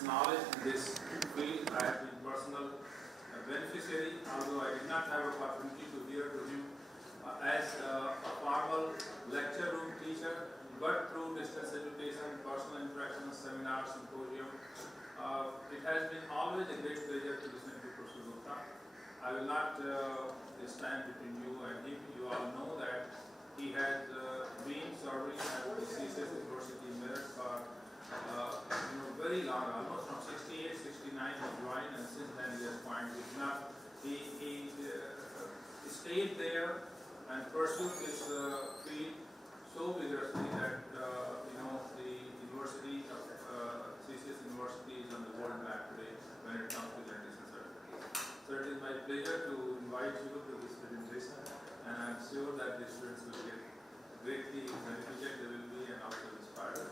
knowledge in this field. I have been personal beneficiary, although I did not have opportunity to hear to him as a formal lecture room teacher, but through distance education, personal interaction, seminars, symposium. It has been always a great pleasure to listen to Professor Gupta. I will not stand between you and him. You all know that he has been serving at the CSS University in Merit for very long, almost from 68, 69 he joined, and since then he has joined. He stayed there and pursued his field so vigorously that the university of CSS University is on the world map today when it comes to generation certificate. So it is my pleasure to invite you to this presentation, and I am sure that the students will get greatly benefited. They will be and also inspired.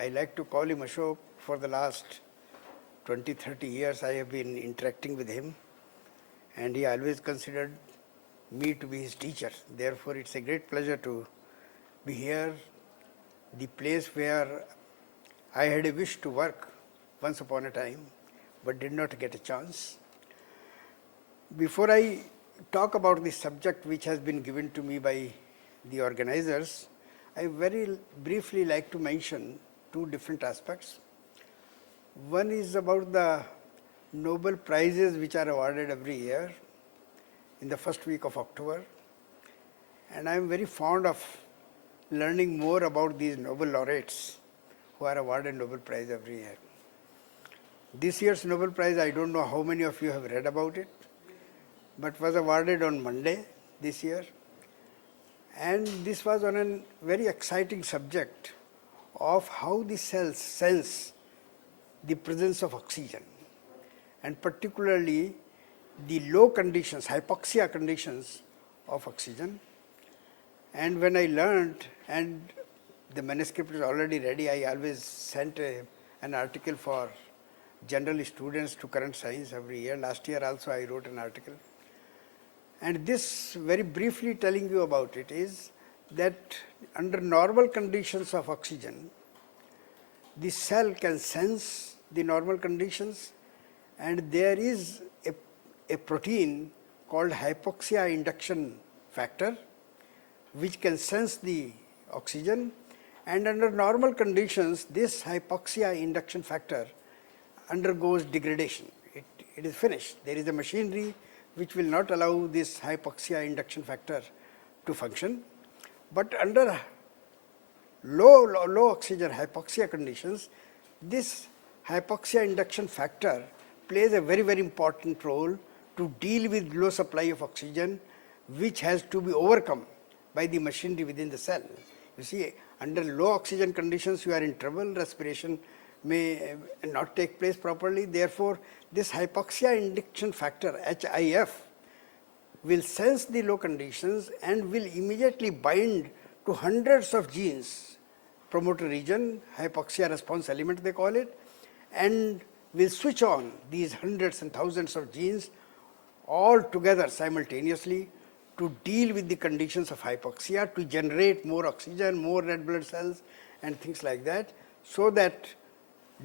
I like to call him Ashok. For the last 20, 30 years, I have been interacting with him, and he always considered me to be his teacher. Therefore, it's a great pleasure to be here, the place where I had a wish to work once upon a time, but did not get a chance. Before I talk about the subject which has been given to me by the organizers, I very briefly like to mention two different aspects. One is about the Nobel Prizes which are awarded every year in the first week of October. And I am very fond of learning more about these Nobel laureates who are awarded Nobel Prize every year. This year's Nobel Prize, I don't know how many of you have read about it, but was awarded on Monday this year. And this was on a very exciting subject of how the cells sense the presence of oxygen, and particularly the low conditions, hypoxia conditions of oxygen. And when I learned, and the manuscript is already ready, I always sent an article for general students to current science every year. Last year also I wrote an article. And this, very briefly telling you about it, is that under normal conditions of oxygen, the cell can sense the normal conditions, and there is a protein called hypoxia induction factor which can sense the oxygen, and under normal conditions this hypoxia induction factor undergoes degradation. It is finished. There is a machinery which will not allow this hypoxia induction factor to function. But under low oxygen hypoxia conditions, this hypoxia induction factor plays a very, very important role to deal with low supply of oxygen, which has to be overcome by the machinery within the cell. You see, under low oxygen conditions, you are in trouble, respiration may not take place properly. Therefore, this hypoxia induction factor, HIF, will sense the low conditions and will immediately bind to hundreds of genes, promoter region, hypoxia response element they call it, and will switch on these hundreds and thousands of genes all together simultaneously to deal with the conditions of hypoxia, to generate more oxygen, more red blood cells and things like that, so that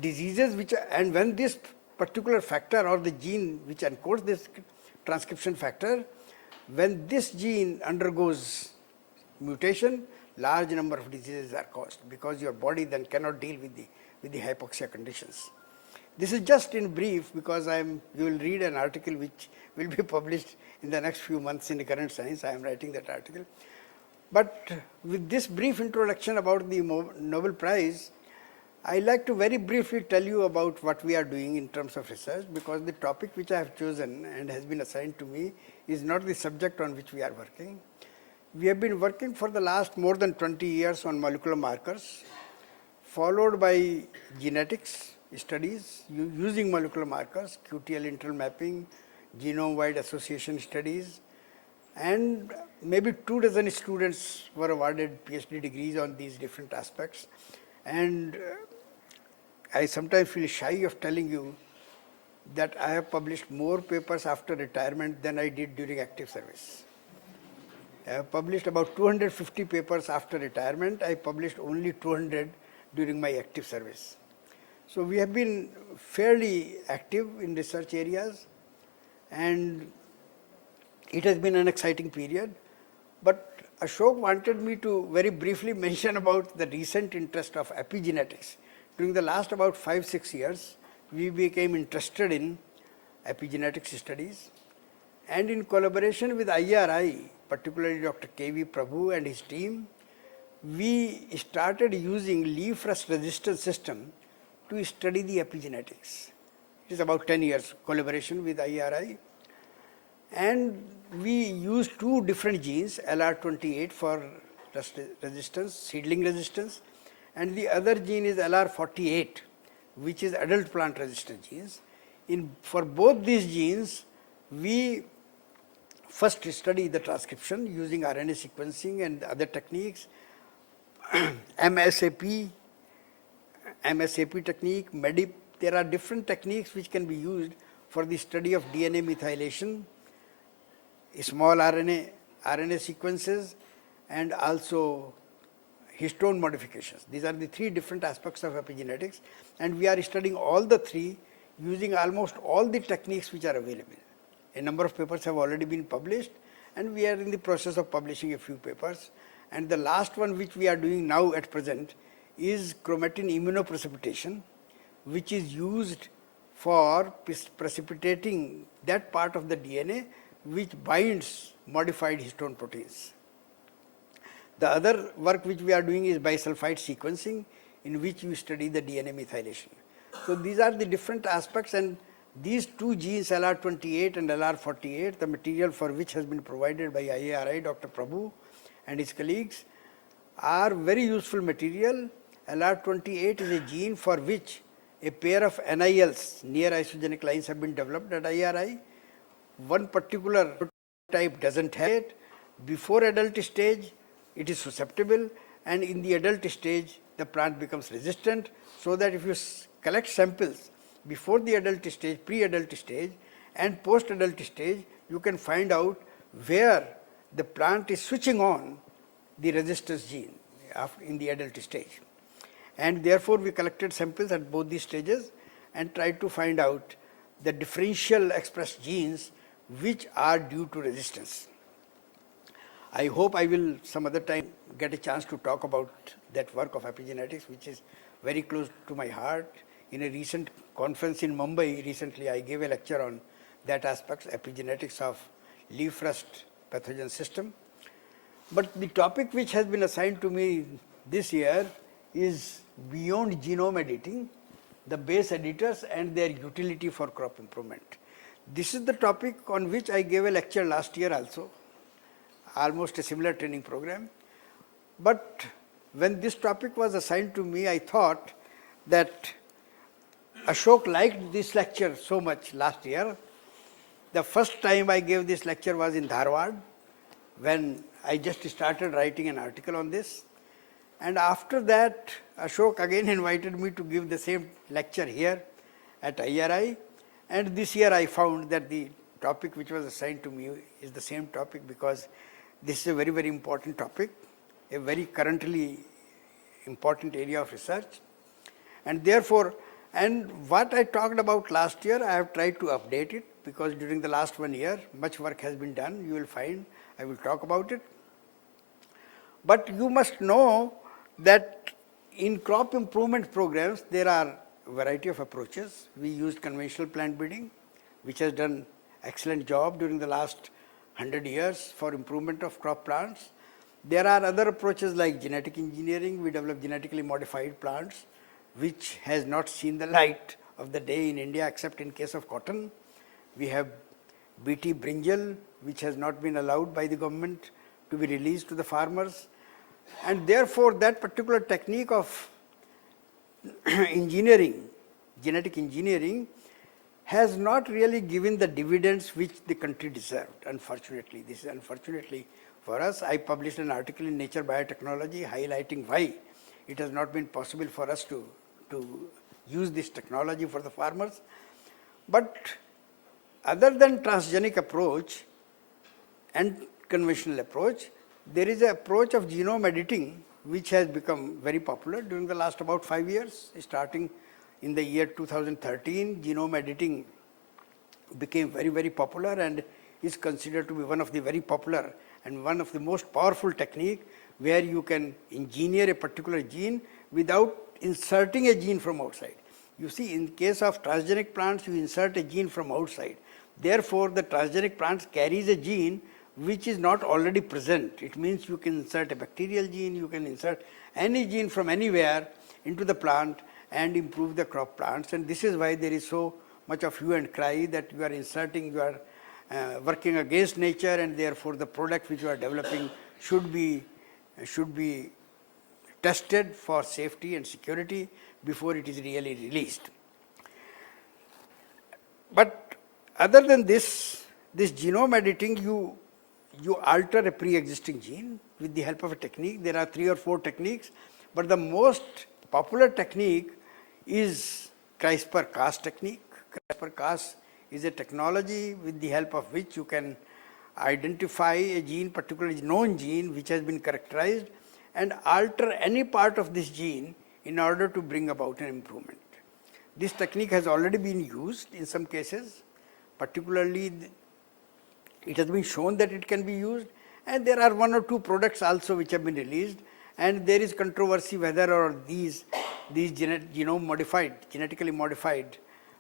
diseases which are, and when this particular factor or the gene which encodes this transcription factor, when this gene undergoes mutation, large number of diseases are caused because your body then cannot deal with the hypoxia conditions. This is just in brief because you will read an article which will be published in the next few months in the current science. I am writing that article. But with this brief introduction about the Nobel Prize, I like to very briefly tell you about what we are doing in terms of research, because the topic which I have chosen and has been assigned to me is not the subject on which we are working. We have been working for the last more than 20 years on molecular markers, followed by genetics studies using molecular markers, QTL internal mapping, genome-wide association studies, and maybe 24 students were awarded PhD degrees on these different aspects. And I sometimes feel shy of telling you that I have published more papers after retirement than I did during active service. I have published about 250 papers after retirement. I published only 200 during my active service. So we have been fairly active in research areas, and it has been an exciting period. But Ashok wanted me to very briefly mention about the recent interest of epigenetics. During the last about 5-6 years, we became interested in epigenetics studies, and in collaboration with IRI, particularly Dr. K.V. Prabhu and his team, we started using leaf rust resistance system to study the epigenetics. It is about 10 years collaboration with IRI, and we used two different genes, LR28 for rust resistance, seedling resistance, and the other gene is LR48, which is adult plant resistant genes. For both these genes, we first study the transcription using RNA sequencing and other techniques, MSAP technique, MEDIP. There are different techniques which can be used for the study of DNA methylation, small RNA sequences, and also histone modifications. These are the three different aspects of epigenetics, and we are studying all the three using almost all the techniques which are available. A number of papers have already been published, and we are in the process of publishing a few papers. And the last one which we are doing now at present is chromatin immunoprecipitation, which is used for precipitating that part of the DNA which binds modified histone proteins. The other work which we are doing is bisulfite sequencing, in which you study the DNA methylation. So these are the different aspects, and these two genes, LR28 and LR48, the material for which has been provided by IARI, Dr. Prabhu and his colleagues, are very useful material. LR28 is a gene for which a pair of NILs, near isogenic lines, have been developed at IRI. One particular type doesn't have it. Before adult stage, it is susceptible, and in the adult stage, the plant becomes resistant, so that if you collect samples before the adult stage, pre-adult stage, and post-adult stage, you can find out where the plant is switching on the resistance gene in the adult stage. And therefore, we collected samples at both these stages and tried to find out the differential expressed genes which are due to resistance. I hope I will some other time get a chance to talk about that work of epigenetics, which is very close to my heart. In a recent conference in Mumbai recently, I gave a lecture on that aspect, epigenetics of leaf rust pathogen system. But the topic which has been assigned to me this year is beyond genome editing, the base editors and their utility for crop improvement. This is the topic on which I gave a lecture last year also, almost a similar training program. But when this topic was assigned to me, I thought that Ashok liked this lecture so much last year. The first time I gave this lecture was in Dharwad, when I just started writing an article on this. And after that, Ashok again invited me to give the same lecture here at IRI. And this year I found that the topic which was assigned to me is the same topic, because this is a very, very important topic, a very currently important area of research. And therefore, and what I talked about last year, I have tried to update it, because during the last 1 year, much work has been done. You will find I will talk about it. But you must know that in crop improvement programs, there are a variety of approaches. We used conventional plant breeding, which has done excellent job during the last 100 years for improvement of crop plants. There are other approaches like genetic engineering. We develop genetically modified plants which has not seen the light of the day in India except in case of cotton. We have BT brinjal, which has not been allowed by the government to be released to the farmers. And therefore, that particular technique of engineering, genetic engineering, has not really given the dividends which the country deserved, unfortunately. This is unfortunately for us. I published an article in Nature Biotechnology highlighting why it has not been possible for us to use this technology for the farmers. But other than transgenic approach and conventional approach, there is an approach of genome editing which has become very popular during the last about 5 years. Starting in the year 2013, genome editing became very, very popular and is considered to be one of the very popular and one of the most powerful technique where you can engineer a particular gene without inserting a gene from outside. You see, in case of transgenic plants, you insert a gene from outside. Therefore, the transgenic plant carries a gene which is not already present. It means you can insert a bacterial gene, you can insert any gene from anywhere into the plant and improve the crop plants. And this is why there is so much of hue and cry that you are inserting, you are working against nature, and therefore the product which you are developing should be tested for safety and security before it is really released. But other than this genome editing, you alter a pre-existing gene with the help of a technique. There are 3 or 4 techniques, but the most popular technique is CRISPR-Cas technique. CRISPR-Cas is a technology with the help of which you can identify a gene, particularly known gene, which has been characterized, and alter any part of this gene in order to bring about an improvement. This technique has already been used in some cases, particularly it has been shown that it can be used, and there are 1 or 2 products also which have been released, and there is controversy whether or these genetically modified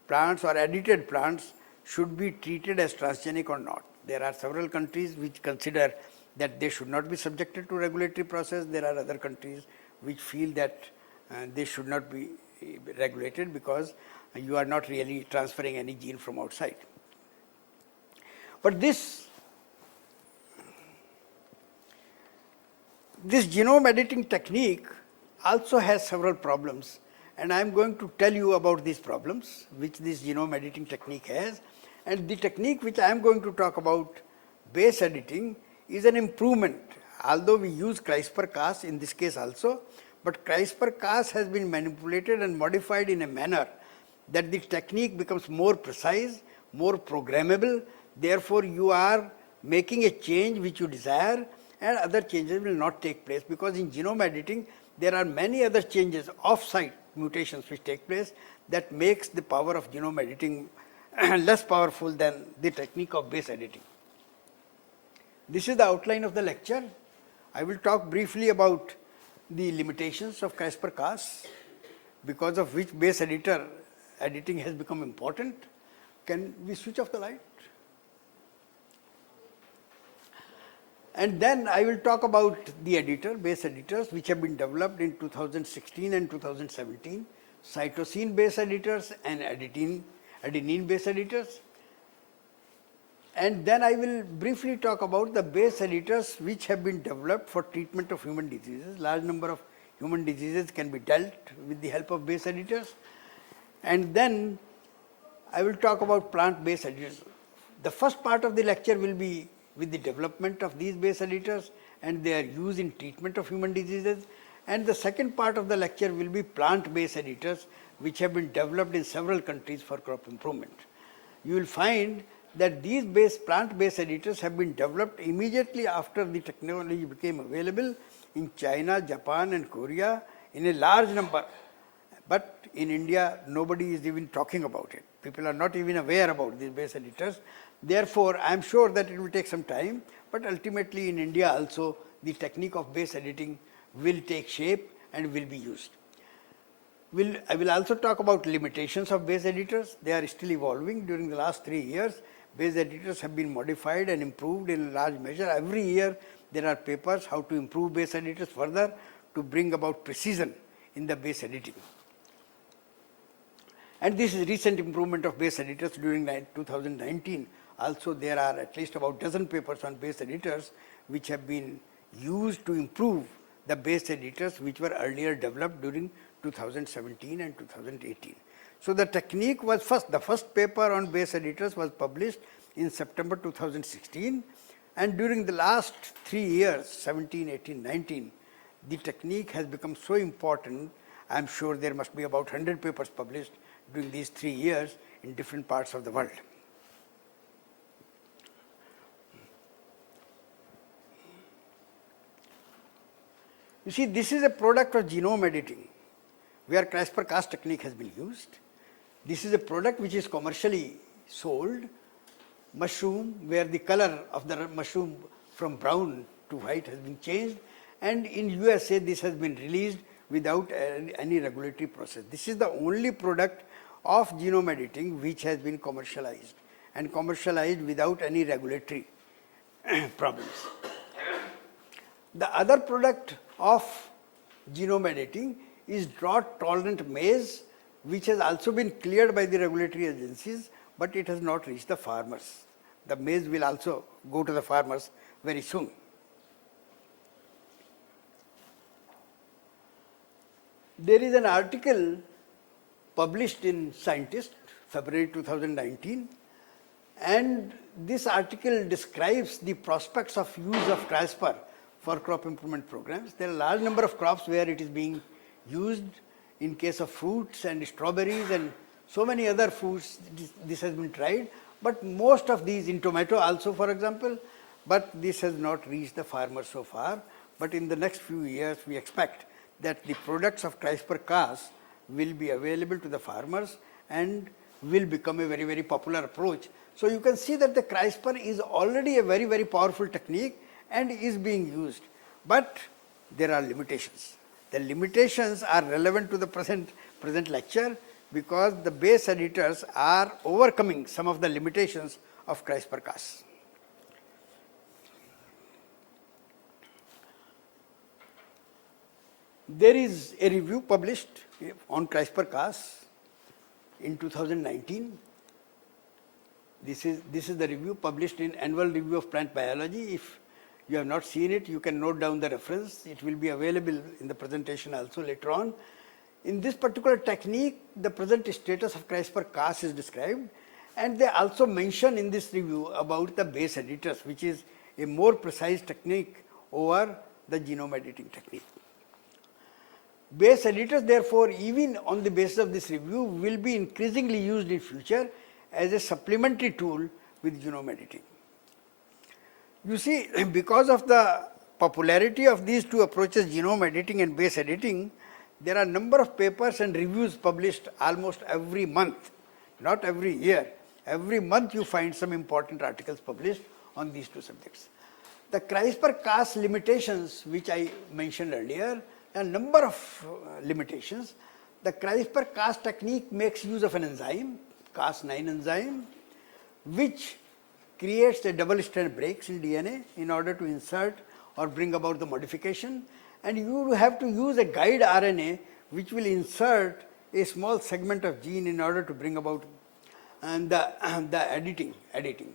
plants or edited plants should be treated as transgenic or not. There are several countries which consider that they should not be subjected to regulatory process. There are other countries which feel that they should not be regulated because you are not really transferring any gene from outside. But this genome editing technique also has several problems, and I am going to tell you about these problems which this genome editing technique has. And the technique which I am going to talk about, base editing, is an improvement. Although we use CRISPR-Cas in this case also, but CRISPR-Cas has been manipulated and modified in a manner that the technique becomes more precise, more programmable. Therefore, you are making a change which you desire, and other changes will not take place, because in genome editing there are many other changes, off-site mutations which take place, that makes the power of genome editing less powerful than the technique of base editing. This is the outline of the lecture. I will talk briefly about the limitations of CRISPR-Cas, because of which base editing has become important. Can we switch off the light? And then I will talk about the base editors, which have been developed in 2016 and 2017, cytosine base editors and adenine base editors. And then I will briefly talk about the base editors which have been developed for treatment of human diseases. Large number of human diseases can be dealt with the help of base editors. And then I will talk about plant base editors. The first part of the lecture will be with the development of these base editors and their use in treatment of human diseases. And the second part of the lecture will be plant base editors, which have been developed in several countries for crop improvement. You will find that these plant base editors have been developed immediately after the technology became available in China, Japan and Korea in a large number. But in India, nobody is even talking about it. People are not even aware about these base editors. Therefore, I am sure that it will take some time, but ultimately in India also the technique of base editing will take shape and will be used. I will also talk about limitations of base editors. They are still evolving. During the last 3 years, base editors have been modified and improved in a large measure. Every year there are papers how to improve base editors further to bring about precision in the base editing. And this is recent improvement of base editors during 2019. Also, there are at least about dozen papers on base editors which have been used to improve the base editors which were earlier developed during 2017 and 2018. So the technique was the first paper on base editors was published in September 2016, and during the last 3 years, 17, 18, 19, the technique has become so important. I am sure there must be about 100 papers published during these 3 years in different parts of the world. You see, this is a product of genome editing, where CRISPR-Cas technique has been used. This is a product which is commercially sold. Mushroom, where the color of the mushroom from brown to white has been changed, and in USA this has been released without any regulatory process. This is the only product of genome editing which has been commercialized, and commercialized without any regulatory problems. The other product of genome editing is drought-tolerant maize, which has also been cleared by the regulatory agencies, but it has not reached the farmers. The maize will also go to the farmers very soon. There is an article published in Scientist, February 2019, and this article describes the prospects of use of CRISPR for crop improvement programs. There are a large number of crops where it is being used. In case of fruits and strawberries and so many other foods, this has been tried, but most of these, in tomato also for example, but this has not reached the farmer so far. But in the next few years we expect that the products of CRISPR-Cas will be available to the farmers and will become a very, very popular approach. So you can see that the CRISPR is already a very, very powerful technique and is being used, but there are limitations. The limitations are relevant to the present lecture because the base editors are overcoming some of the limitations of CRISPR-Cas. There is a review published on CRISPR-Cas in 2019. This is the review published in Annual Review of Plant Biology. If you have not seen it, you can note down the reference. It will be available in the presentation also later on. In this particular technique, the present status of CRISPR-Cas is described, and they also mention in this review about the base editors, which is a more precise technique over the genome editing technique. Base editors, therefore, even on the basis of this review, will be increasingly used in future as a supplementary tool with genome editing. You see, because of the popularity of these two approaches, genome editing and base editing, there are a number of papers and reviews published almost every month, not every year. Every month you find some important articles published on these two subjects. The CRISPR-Cas limitations, which I mentioned earlier, a number of limitations. The CRISPR-Cas technique makes use of an enzyme, Cas9 enzyme, which creates a double-strand breaks in DNA in order to insert or bring about the modification, and you have to use a guide RNA which will insert a small segment of gene in order to bring about the editing.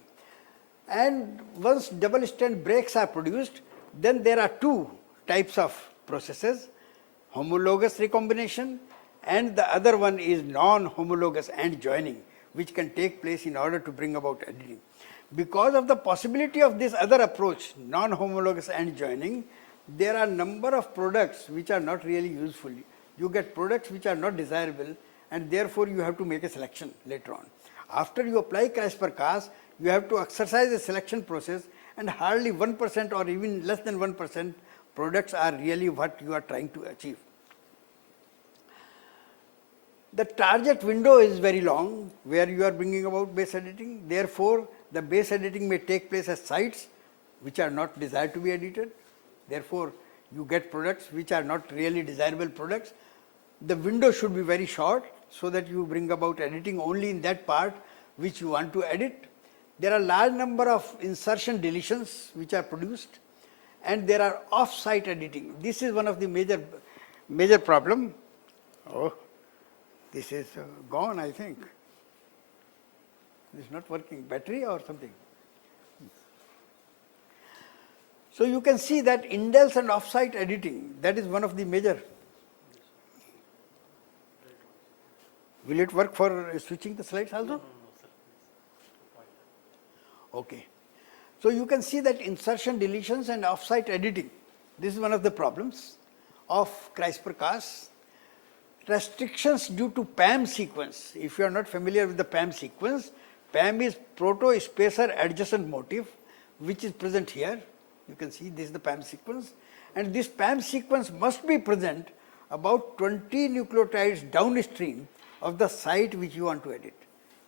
And once double-strand breaks are produced, then there are two types of processes, homologous recombination, and the other one is non-homologous end joining, which can take place in order to bring about editing. Because of the possibility of this other approach, non-homologous end joining, there are a number of products which are not really useful. You get products which are not desirable, and therefore you have to make a selection later on. After you apply CRISPR-Cas, you have to exercise a selection process, and hardly 1% or even less than 1% products are really what you are trying to achieve. The target window is very long where you are bringing about base editing. Therefore, the base editing may take place at sites which are not desired to be edited. Therefore, you get products which are not really desirable products. The window should be very short so that you bring about editing only in that part which you want to edit. There are large number of insertion deletions which are produced, and there are off-site editing. This is one of the major problem. This is gone, I think. It's not working. Battery or something. So you can see that indels and offsite editing, that is one of the major. Will it work for switching the slides also? No, sir. Okay. So you can see that insertion deletions and offsite editing, this is one of the problems of CRISPR-Cas. Restrictions due to PAM sequence. If you are not familiar with the PAM sequence, PAM is proto-spacer adjacent motif, which is present here. You can see this is the PAM sequence. And this PAM sequence must be present about 20 nucleotides downstream of the site which you want to edit.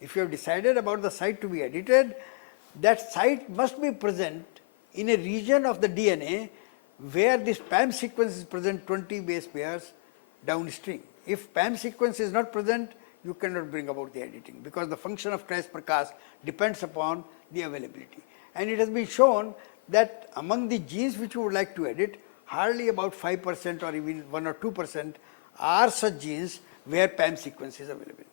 If you have decided about the site to be edited, that site must be present in a region of the DNA where this PAM sequence is present 20 base pairs downstream. If PAM sequence is not present, you cannot bring about the editing because the function of CRISPR-Cas depends upon the availability. And it has been shown that among the genes which you would like to edit, hardly about 5% or even 1 or 2% are such genes where PAM sequence is available.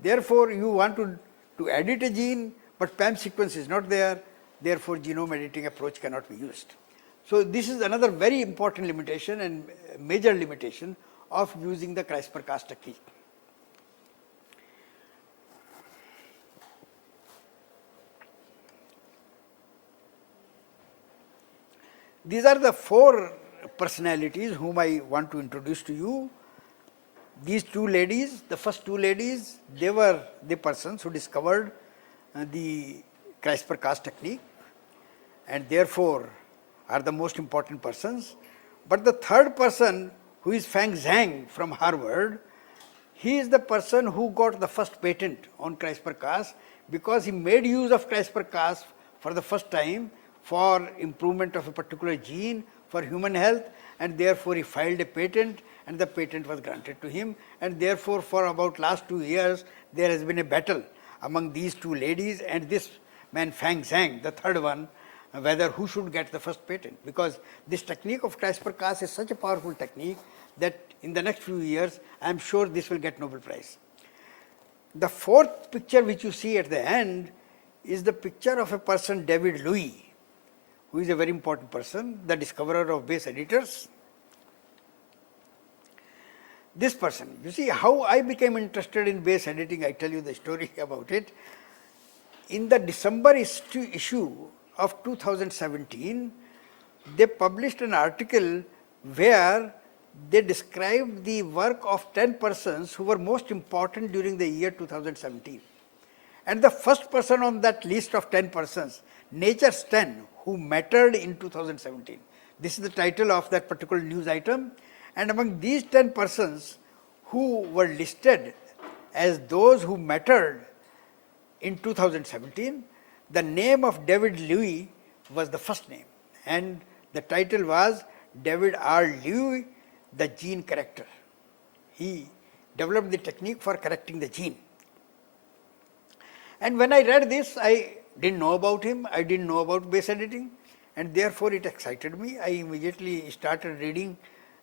Therefore, you want to edit a gene, but PAM sequence is not there, therefore genome editing approach cannot be used. So this is another very important limitation and major limitation of using the CRISPR-Cas technique. These are the 4 personalities whom I want to introduce to you. These 2 ladies, the first 2 ladies, they were the persons who discovered the CRISPR-Cas technique and therefore are the most important persons. But the third person, who is Feng Zhang from Harvard, he is the person who got the first patent on CRISPR-Cas because he made use of CRISPR-Cas for the first time for improvement of a particular gene for human health, and therefore he filed a patent and the patent was granted to him, and therefore for about last 2 years there has been a battle among these 2 ladies and this man Feng Zhang, the third one, whether who should get the first patent, because this technique of CRISPR-Cas is such a powerful technique that in the next few years I am sure this will get Nobel Prize. The 4th picture which you see at the end is the picture of a person, David Louis, who is a very important person, the discoverer of base editors. This person, you see how I became interested in base editing, I tell you the story about it. In the December issue of 2017, they published an article where they described the work of 10 persons who were most important during the year 2017. And the first person on that list of 10 persons, Nature's 10, who mattered in 2017. This is the title of that particular news item. And among these 10 persons who were listed as those who mattered in 2017, the name of David Louis was the first name. And the title was David R. Louis, the gene corrector. He developed the technique for correcting the gene. And when I read this, I didn't know about him, I didn't know about base editing, and therefore it excited me. I immediately started reading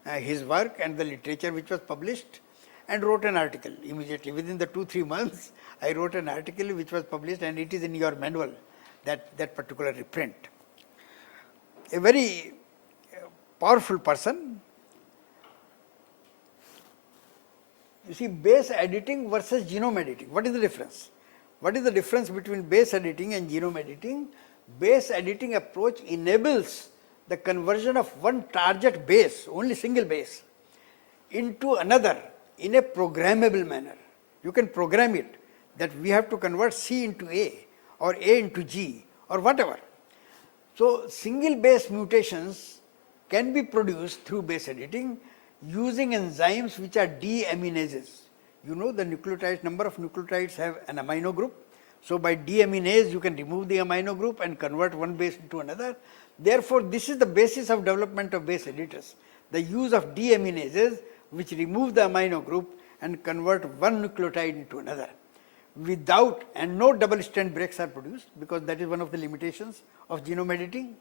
his work and the literature which was published and wrote an article immediately. Within the 2-3 months, I wrote an article which was published, and it is in your manual, that particular reprint. A very powerful person. You see, base editing versus genome editing. What is the difference? What is the difference between base editing and genome editing? Base editing approach enables the conversion of one target base, only single base, into another in a programmable manner. You can program it that we have to convert C into A or A into G or whatever. So single base mutations can be produced through base editing using enzymes which are deaminases. You know the nucleotides, number of nucleotides have an amino group. So by deaminase you can remove the amino group and convert one base into another. Therefore this is the basis of development of base editors. The use of deaminases which remove the amino group and convert one nucleotide into another. Without, and no double strand breaks are produced because that is one of the limitations of genome editing.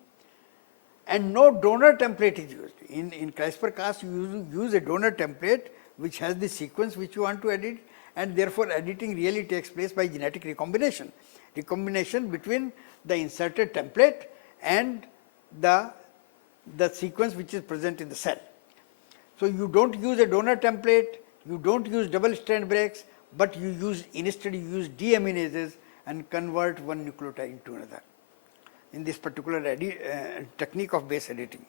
And no donor template is used. In CRISPR-Cas you use a donor template which has the sequence which you want to edit, and therefore editing really takes place by genetic recombination. Recombination between the inserted template and the sequence which is present in the cell. So you don't use a donor template, you don't use double strand breaks, but instead you use deaminases and convert one nucleotide into another in this particular technique of base editing.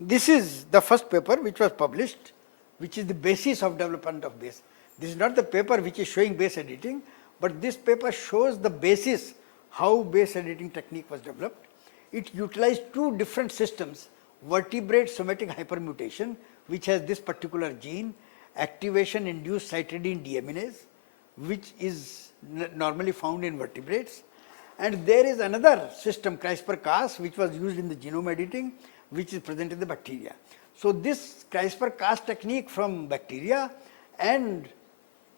This is the first paper which was published, which is the basis of development of base. This is not the paper which is showing base editing, but this paper shows the basis how base editing technique was developed. It utilized two different systems, vertebrate somatic hypermutation, which has this particular gene, activation induced cytidine deaminase, which is normally found in vertebrates. And there is another system, CRISPR-Cas, which was used in the genome editing, which is present in the bacteria. So this CRISPR-Cas technique from bacteria and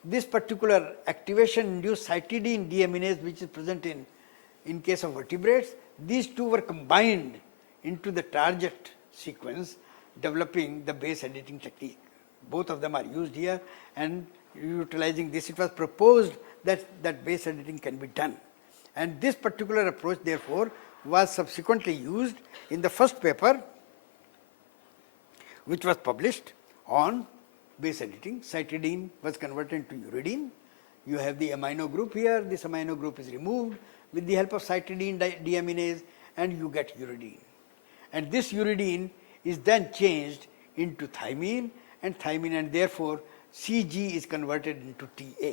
this particular activation induced cytidine deaminase, which is present in case of vertebrates, these two were combined into the target sequence, developing the base editing technique. Both of them are used here, and utilizing this, it was proposed that base editing can be done. And this particular approach, therefore, was subsequently used in the first paper, which was published on base editing. Cytidine was converted to uridine. You have the amino group here. This amino group is removed with the help of cytidine deaminase, and you get uridine. And this uridine is then changed into thymine, and therefore CG is converted into TA.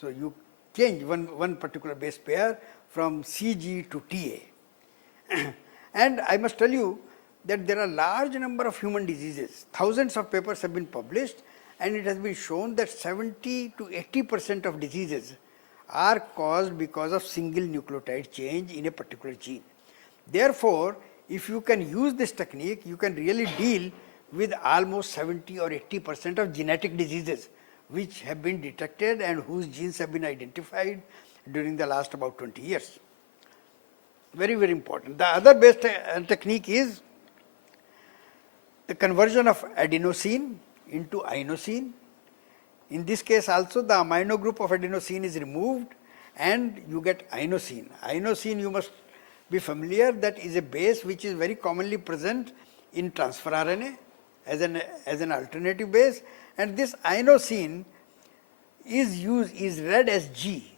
So you change one particular base pair from CG to TA. And I must tell you that there are large number of human diseases. Thousands of papers have been published, and it has been shown that 70 to 80% of diseases are caused because of single nucleotide change in a particular gene. Therefore, if you can use this technique, you can really deal with almost 70 or 80% of genetic diseases which have been detected and whose genes have been identified during the last about 20 years. Very, very important. The other base technique is the conversion of adenosine into inosine. In this case also, the amino group of adenosine is removed and you get inosine. Inosine, you must be familiar, that is a base which is very commonly present in transfer RNA as an alternative base, and this inosine is read as G,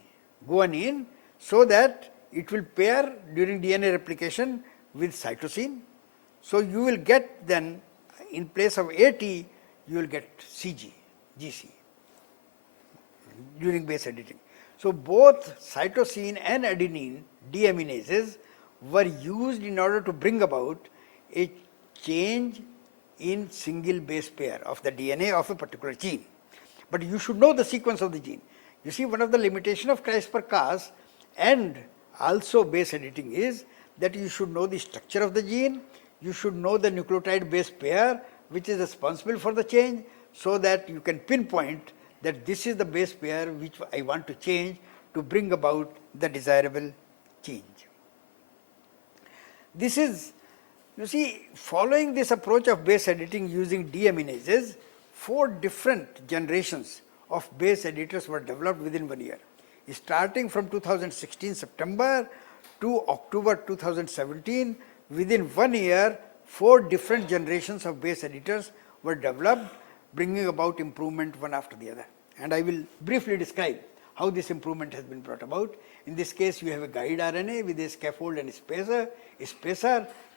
guanine, so that it will pair during DNA replication with cytosine. So you will get then, in place of AT, you will get CG, GC during base editing. So both cytosine and adenine deaminases were used in order to bring about a change in single base pair of the DNA of a particular gene. But you should know the sequence of the gene. You see, one of the limitations of CRISPR-Cas and also base editing is that you should know the structure of the gene, you should know the nucleotide base pair which is responsible for the change, so that you can pinpoint that this is the base pair which I want to change to bring about the desirable change. This is, you see, following this approach of base editing using deaminases, 4 different generations of base editors were developed within 1 year. Starting from 2016 September to October 2017, within 1 year, 4 different generations of base editors were developed, bringing about improvement one after the other. And I will briefly describe how this improvement has been brought about. In this case, you have a guide RNA with a scaffold and spacer.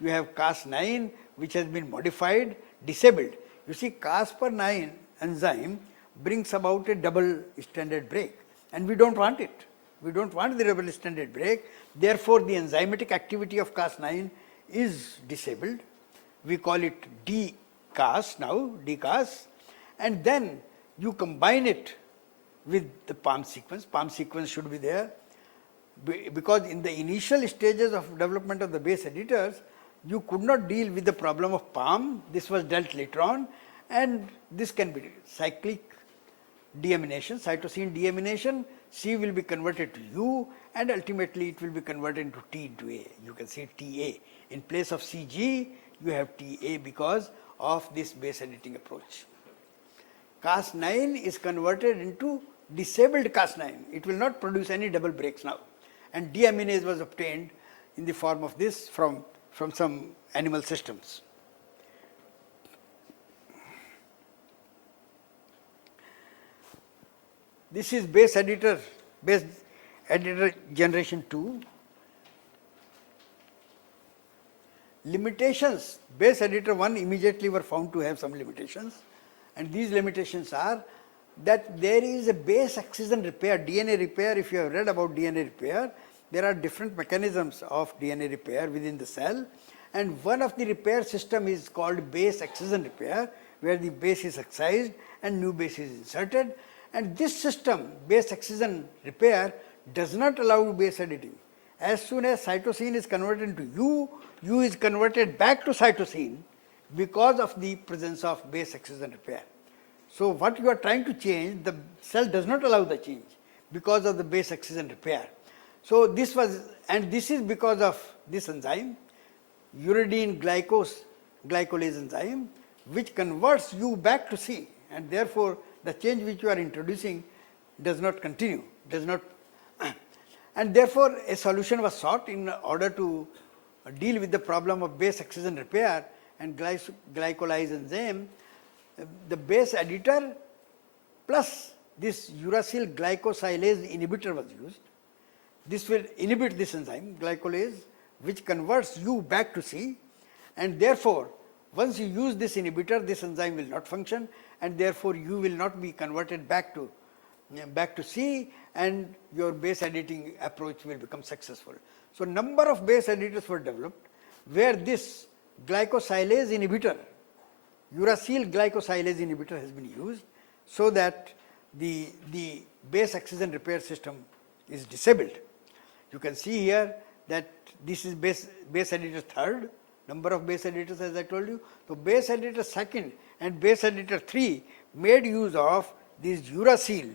You have Cas9, which has been modified, disabled. You see, Cas9 enzyme brings about a double stranded break, and we don't want it. We don't want the double stranded break. Therefore, the enzymatic activity of Cas9 is disabled. We call it DCAS now, DCAS, and then you combine it with the PALM sequence. PALM sequence should be there, because in the initial stages of development of the base editors, you could not deal with the problem of PALM. This was dealt later on, and this can be cyclic deamination, cytosine deamination. C will be converted to U, and ultimately it will be converted into T into A. You can see TA. In place of CG, you have TA because of this base editing approach. Cas9 is converted into disabled Cas9. It will not produce any double breaks now. And deaminase was obtained in the form of this from some animal systems. This is base editor generation 2. Limitations, base editor 1 immediately were found to have some limitations, and these limitations are that there is a base excision repair, DNA repair. If you have read about DNA repair, there are different mechanisms of DNA repair within the cell, and one of the repair system is called base excision repair, where the base is excised and new base is inserted, and this system, base excision repair, does not allow base editing. As soon as cytosine is converted into U is converted back to cytosine because of the presence of base excision repair. So what you are trying to change, the cell does not allow the change because of the base excision repair. So this is because of this enzyme, uridine glycolase enzyme, which converts U back to C, and therefore the change which you are introducing does not continue, and therefore a solution was sought in order to deal with the problem of base excision repair and glycolase enzyme. The base editor plus this uracil glycosylase inhibitor was used. This will inhibit this enzyme glycolase, which converts U back to C, and therefore once you use this inhibitor, this enzyme will not function, and therefore U will not be converted back to C, and your base editing approach will become successful. So number of base editors were developed where this glycosylase inhibitor, uracil glycosylase inhibitor, has been used, so that the base excision repair system is disabled. You can see here that this is base editor third, number of base editors as I told you. So base editor second and base editor 3 made use of this uracil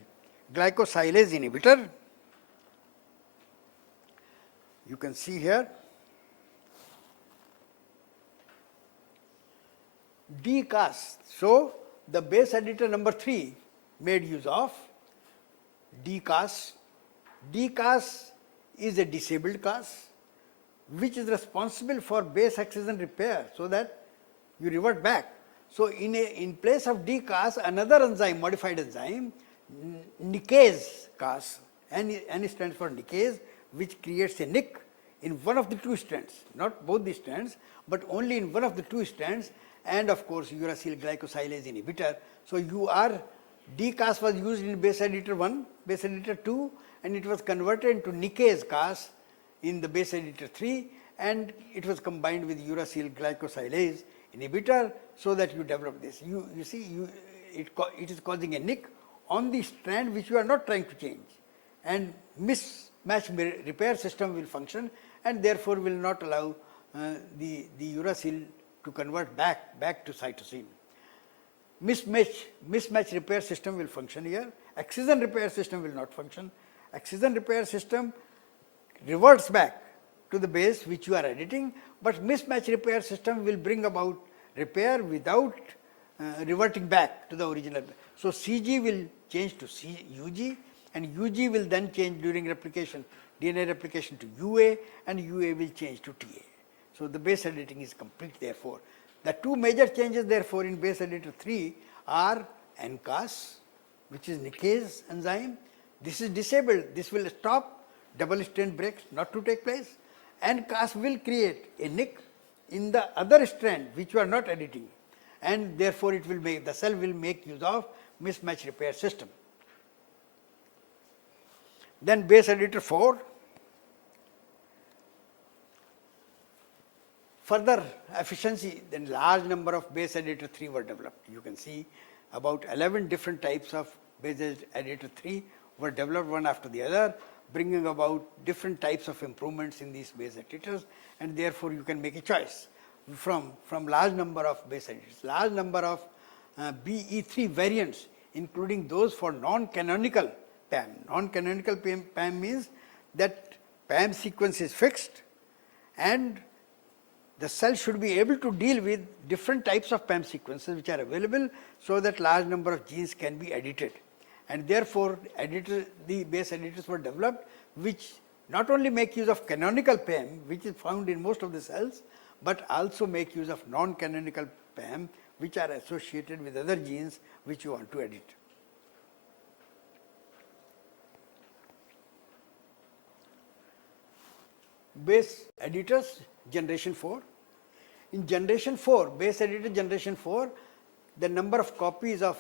glycosylase inhibitor. You can see here CAAST. So the base editor number 3 made use of CAAST. CAAST is a disabled CAAST which is responsible for base excision repair, so that you revert back. So in place of CAAST, another enzyme, modified enzyme, nicase CAAST, N stands for nicase, which creates a nick in one of the two strands, not both the strands, but only in one of the two strands, and of course uracil glycosylase inhibitor. So CAAST was used in base editor 1, base editor 2, and it was converted into nicase CAAST in the base editor 3, and it was combined with uracil glycosylase inhibitor, so that you develop this. You see, it is causing a nick on the strand which you are not trying to change, and mismatch repair system will function, and therefore will not allow the uracil to convert back to cytosine. Mismatch repair system will function here. Excision repair system will not function. Excision repair system reverts back to the base which you are editing, but mismatch repair system will bring about repair without reverting back to the original. So CG will change to UG, and UG will then change during replication, DNA replication, to UA, and UA will change to TA. So the base editing is complete therefore. The two major changes therefore in base editor 3 are NCAAST, which is nicase enzyme. This is disabled. This will stop double strand breaks not to take place, and CAAST will create a nick in the other strand which you are not editing, and therefore the cell will make use of mismatch repair system. Then base editor 4. Further efficiency, then large number of base editor 3 were developed. You can see about 11 different types of base editor 3 were developed one after the other, bringing about different types of improvements in these base editors, and therefore you can make a choice from large number of base editors. Large number of BE3 variants, including those for non-canonical PAM. Non-canonical PAM means that PAM sequence is fixed, and the cell should be able to deal with different types of PAM sequences which are available, so that large number of genes can be edited. And therefore, the base editors were developed which not only make use of canonical PAM, which is found in most of the cells, but also make use of non-canonical PAM which are associated with other genes which you want to edit. Base editors generation 4. In generation 4, base editor generation 4, the number of copies of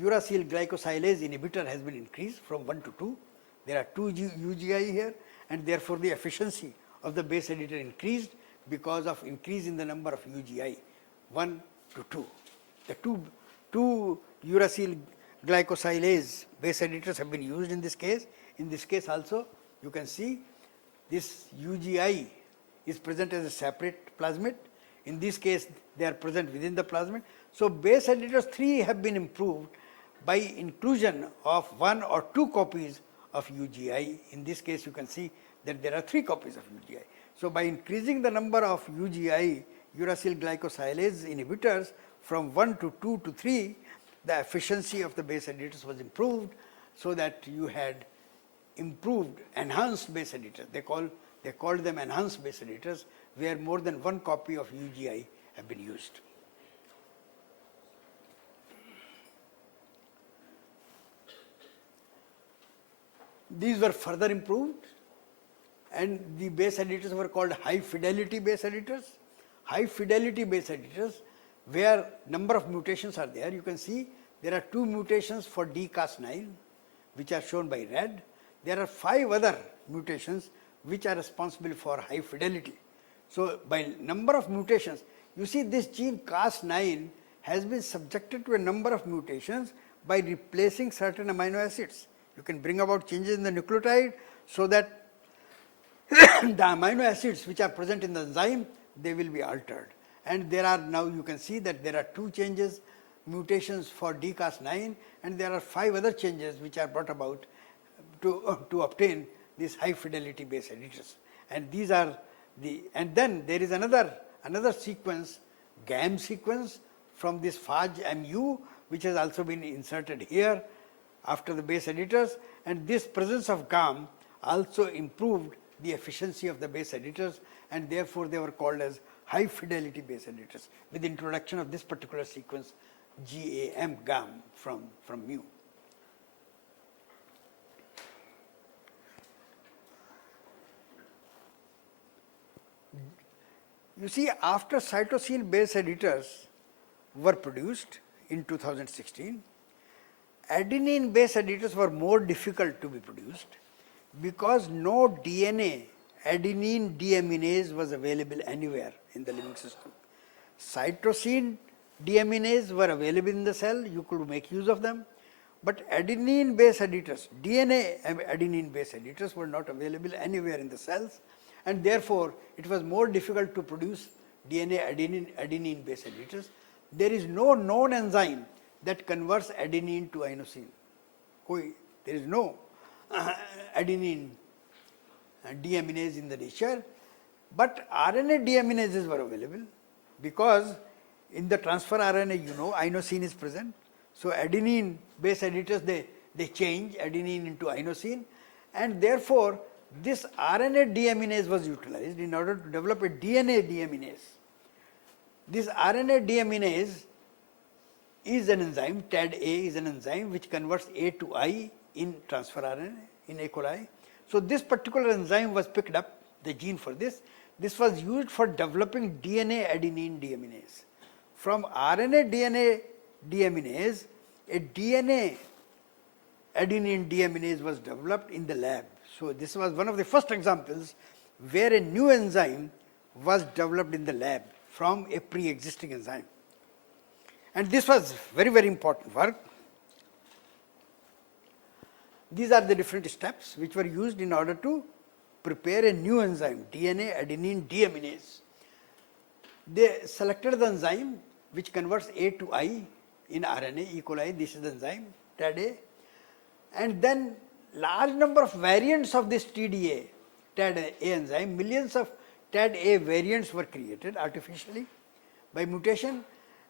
uracil glycosylase inhibitor has been increased from 1 to 2. There are 2 UGI here, and therefore the efficiency of the base editor increased because of increase in the number of UGI, 1 to 2. The two uracil glycosylase base editors have been used in this case. In this case also, you can see this UGI is present as a separate plasmid. In this case, they are present within the plasmid. So, base editors 3 have been improved by inclusion of 1 or 2 copies of UGI. In this case, you can see that there are 3 copies of UGI. So, by increasing the number of UGI, uracil glycosylase inhibitors, from 1 to 2 to 3, the efficiency of the base editors was improved, so that you had improved enhanced base editors. They called them enhanced base editors, where more than 1 copy of UGI have been used. These were further improved, and the base editors were called high fidelity base editors. High fidelity base editors, where number of mutations are there. You can see there are 2 mutations for CAAST9 which are shown by red. There are 5 other mutations which are responsible for high fidelity. So, by number of mutations, you see this gene CAAST9 has been subjected to a number of mutations by replacing certain amino acids. You can bring about changes in the nucleotide, so that the amino acids which are present in the enzyme, they will be altered. And there are now, you can see that there are 2 changes, mutations for CAAST9, and there are 5 other changes which are brought about to obtain these high fidelity base editors. And these are and then there is another sequence, GAM sequence from this Phage-MU, which has also been inserted here after the base editors, and this presence of GAM also improved the efficiency of the base editors, and therefore they were called as high fidelity base editors with the introduction of this particular sequence GAM from mu. You see, after cytosine base editors were produced in 2016, adenine base editors were more difficult to be produced because no DNA adenine deaminase was available anywhere in the living system. Cytosine deaminase were available in the cell, you could make use of them, but adenine base editors, DNA adenine base editors were not available anywhere in the cells, and therefore it was more difficult to produce DNA adenine base editors. There is no known enzyme that converts adenine to inosine. There is no adenine deaminase in the nature, but RNA deaminases were available, because in the transfer RNA, inosine is present. So adenine base editors, they change adenine into inosine, and therefore this RNA deaminase was utilized in order to develop a DNA deaminase. This RNA deaminase is an enzyme, TAD-A is an enzyme which converts A to I in transfer RNA in E. coli. So this particular enzyme was picked up, the gene for this. This was used for developing DNA adenine deaminase. From RNA DNA deaminase, a DNA adenine deaminase was developed in the lab. So this was one of the first examples where a new enzyme was developed in the lab from a pre-existing enzyme. And this was very, very important work. These are the different steps which were used in order to prepare a new enzyme, DNA adenine deaminase. They selected the enzyme which converts A to I in RNA, E. coli, this is the enzyme, TAD-A, and then large number of variants of this TDA, TAD-A enzyme, millions of TAD-A variants were created artificially by mutation,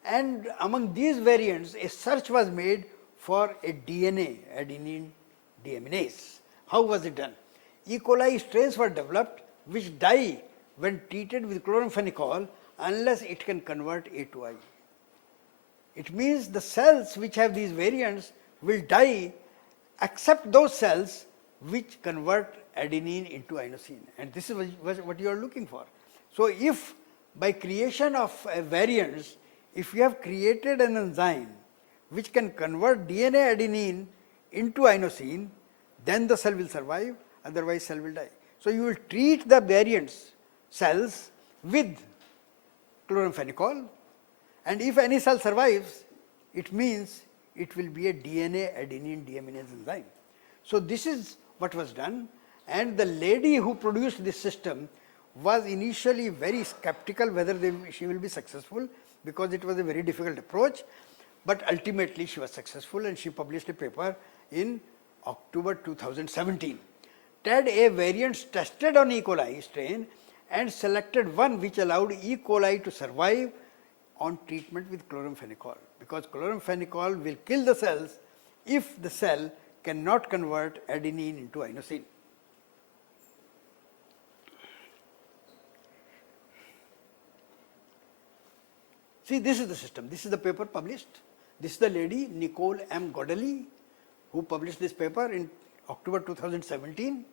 and among these variants a search was made for a DNA, adenine deaminase. How was it done? E. coli strains were developed which die when treated with chloramphenicol unless it can convert A to I. It means the cells which have these variants will die except those cells which convert adenine into inosine, and this is what you are looking for. So if by creation of variants, if you have created an enzyme which can convert DNA adenine into inosine, then the cell will survive, otherwise cell will die. So you will treat the variants cells with chloramphenicol, and if any cell survives, it means it will be a DNA adenine deaminase enzyme. So this is what was done, and the lady who produced this system was initially very skeptical whether she will be successful, because it was a very difficult approach, but ultimately she was successful and she published a paper in October 2017. TAD-A variants tested on E. coli strain and selected one which allowed E. coli to survive on treatment with chloramphenicol, because chloramphenicol will kill the cells if the cell cannot convert adenine into inosine. See, this is the system. This is the paper published. This is the lady, Nicole M. Godelli, who published this paper in October 2017.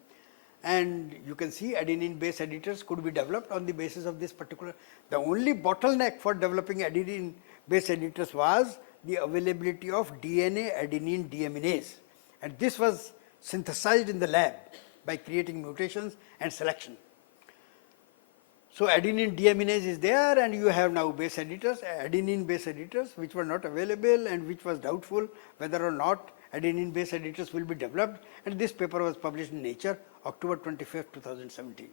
And you can see adenine base editors could be developed on the basis of this particular. The only bottleneck for developing adenine base editors was the availability of DNA adenine deaminase. And this was synthesized in the lab by creating mutations and selection. So adenine deaminase is there, and you have now base editors, adenine base editors, which were not available and which was doubtful whether or not adenine base editors will be developed, and this paper was published in Nature, October 25, 2017.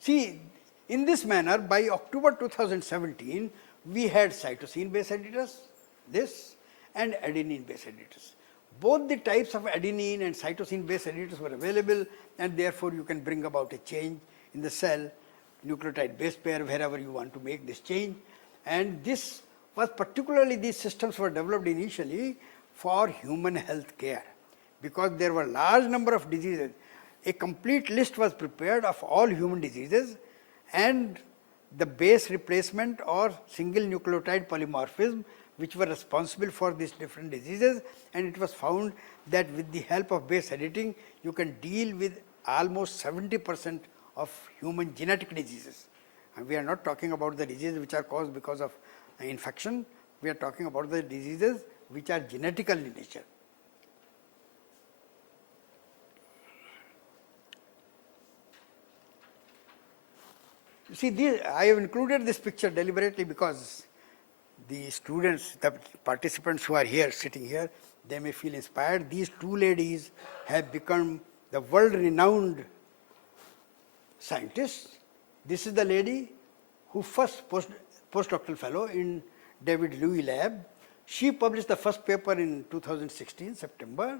See, in this manner, by October 2017, we had cytosine base editors, this, and adenine base editors. Both the types of adenine and cytosine base editors were available, and therefore you can bring about a change in the cell nucleotide base pair wherever you want to make this change. And this was particularly, these systems were developed initially for human health care, because there were large number of diseases. A complete list was prepared of all human diseases, and the base replacement or single nucleotide polymorphism which were responsible for these different diseases, and it was found that with the help of base editing you can deal with almost 70% of human genetic diseases. And we are not talking about the diseases which are caused because of infection, we are talking about the diseases which are genetical in nature. You see, I have included this picture deliberately because the students, the participants who are here, sitting here, they may feel inspired. These two ladies have become the world-renowned scientists. This is the lady who first postdoctoral fellow in David Louis lab. She published the first paper in 2016, September,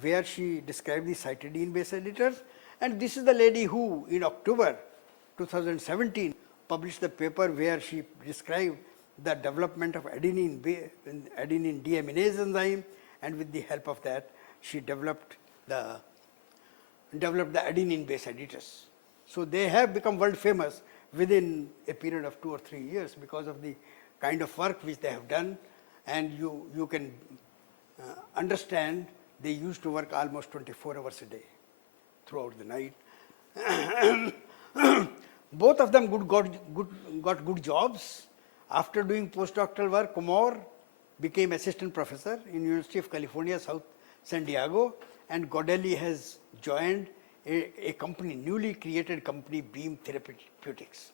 where she described the cytidine base editors. And this is the lady who, in October 2017, published the paper where she described the development of adenine deaminase enzyme, and with the help of that, she developed the adenine base editors. So they have become world famous within a period of 2 or 3 years because of the kind of work which they have done, and you can understand they used to work almost 24 hours a day throughout the night. Both of them got good jobs. After doing postdoctoral work, Kumar became assistant professor in University of California, South San Diego, and Godelli has joined a company, newly created company, Beam Therapeutics.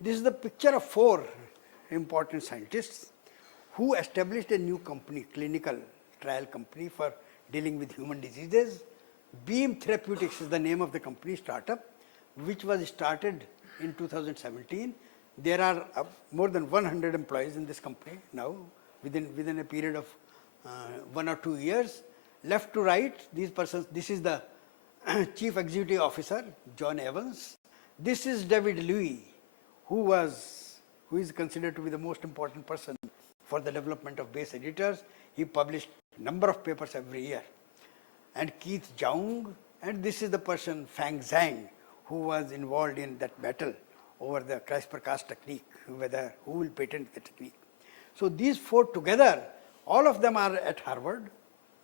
This is the picture of 4 important scientists who established a new company, clinical trial company for dealing with human diseases. Beam Therapeutics is the name of the company, startup, which was started in 2017. There are more than 100 employees in this company now, within a period of 1 or 2 years. Left to right, these persons, this is the Chief Executive Officer, John Evans. This is David Louis, who is considered to be the most important person for the development of base editors. He published number of papers every year. And Keith Jung, and this is the person Fang Zhang, who was involved in that battle over the CRISPR-Cas technique, who will patent the technique. So these four together, all of them are at Harvard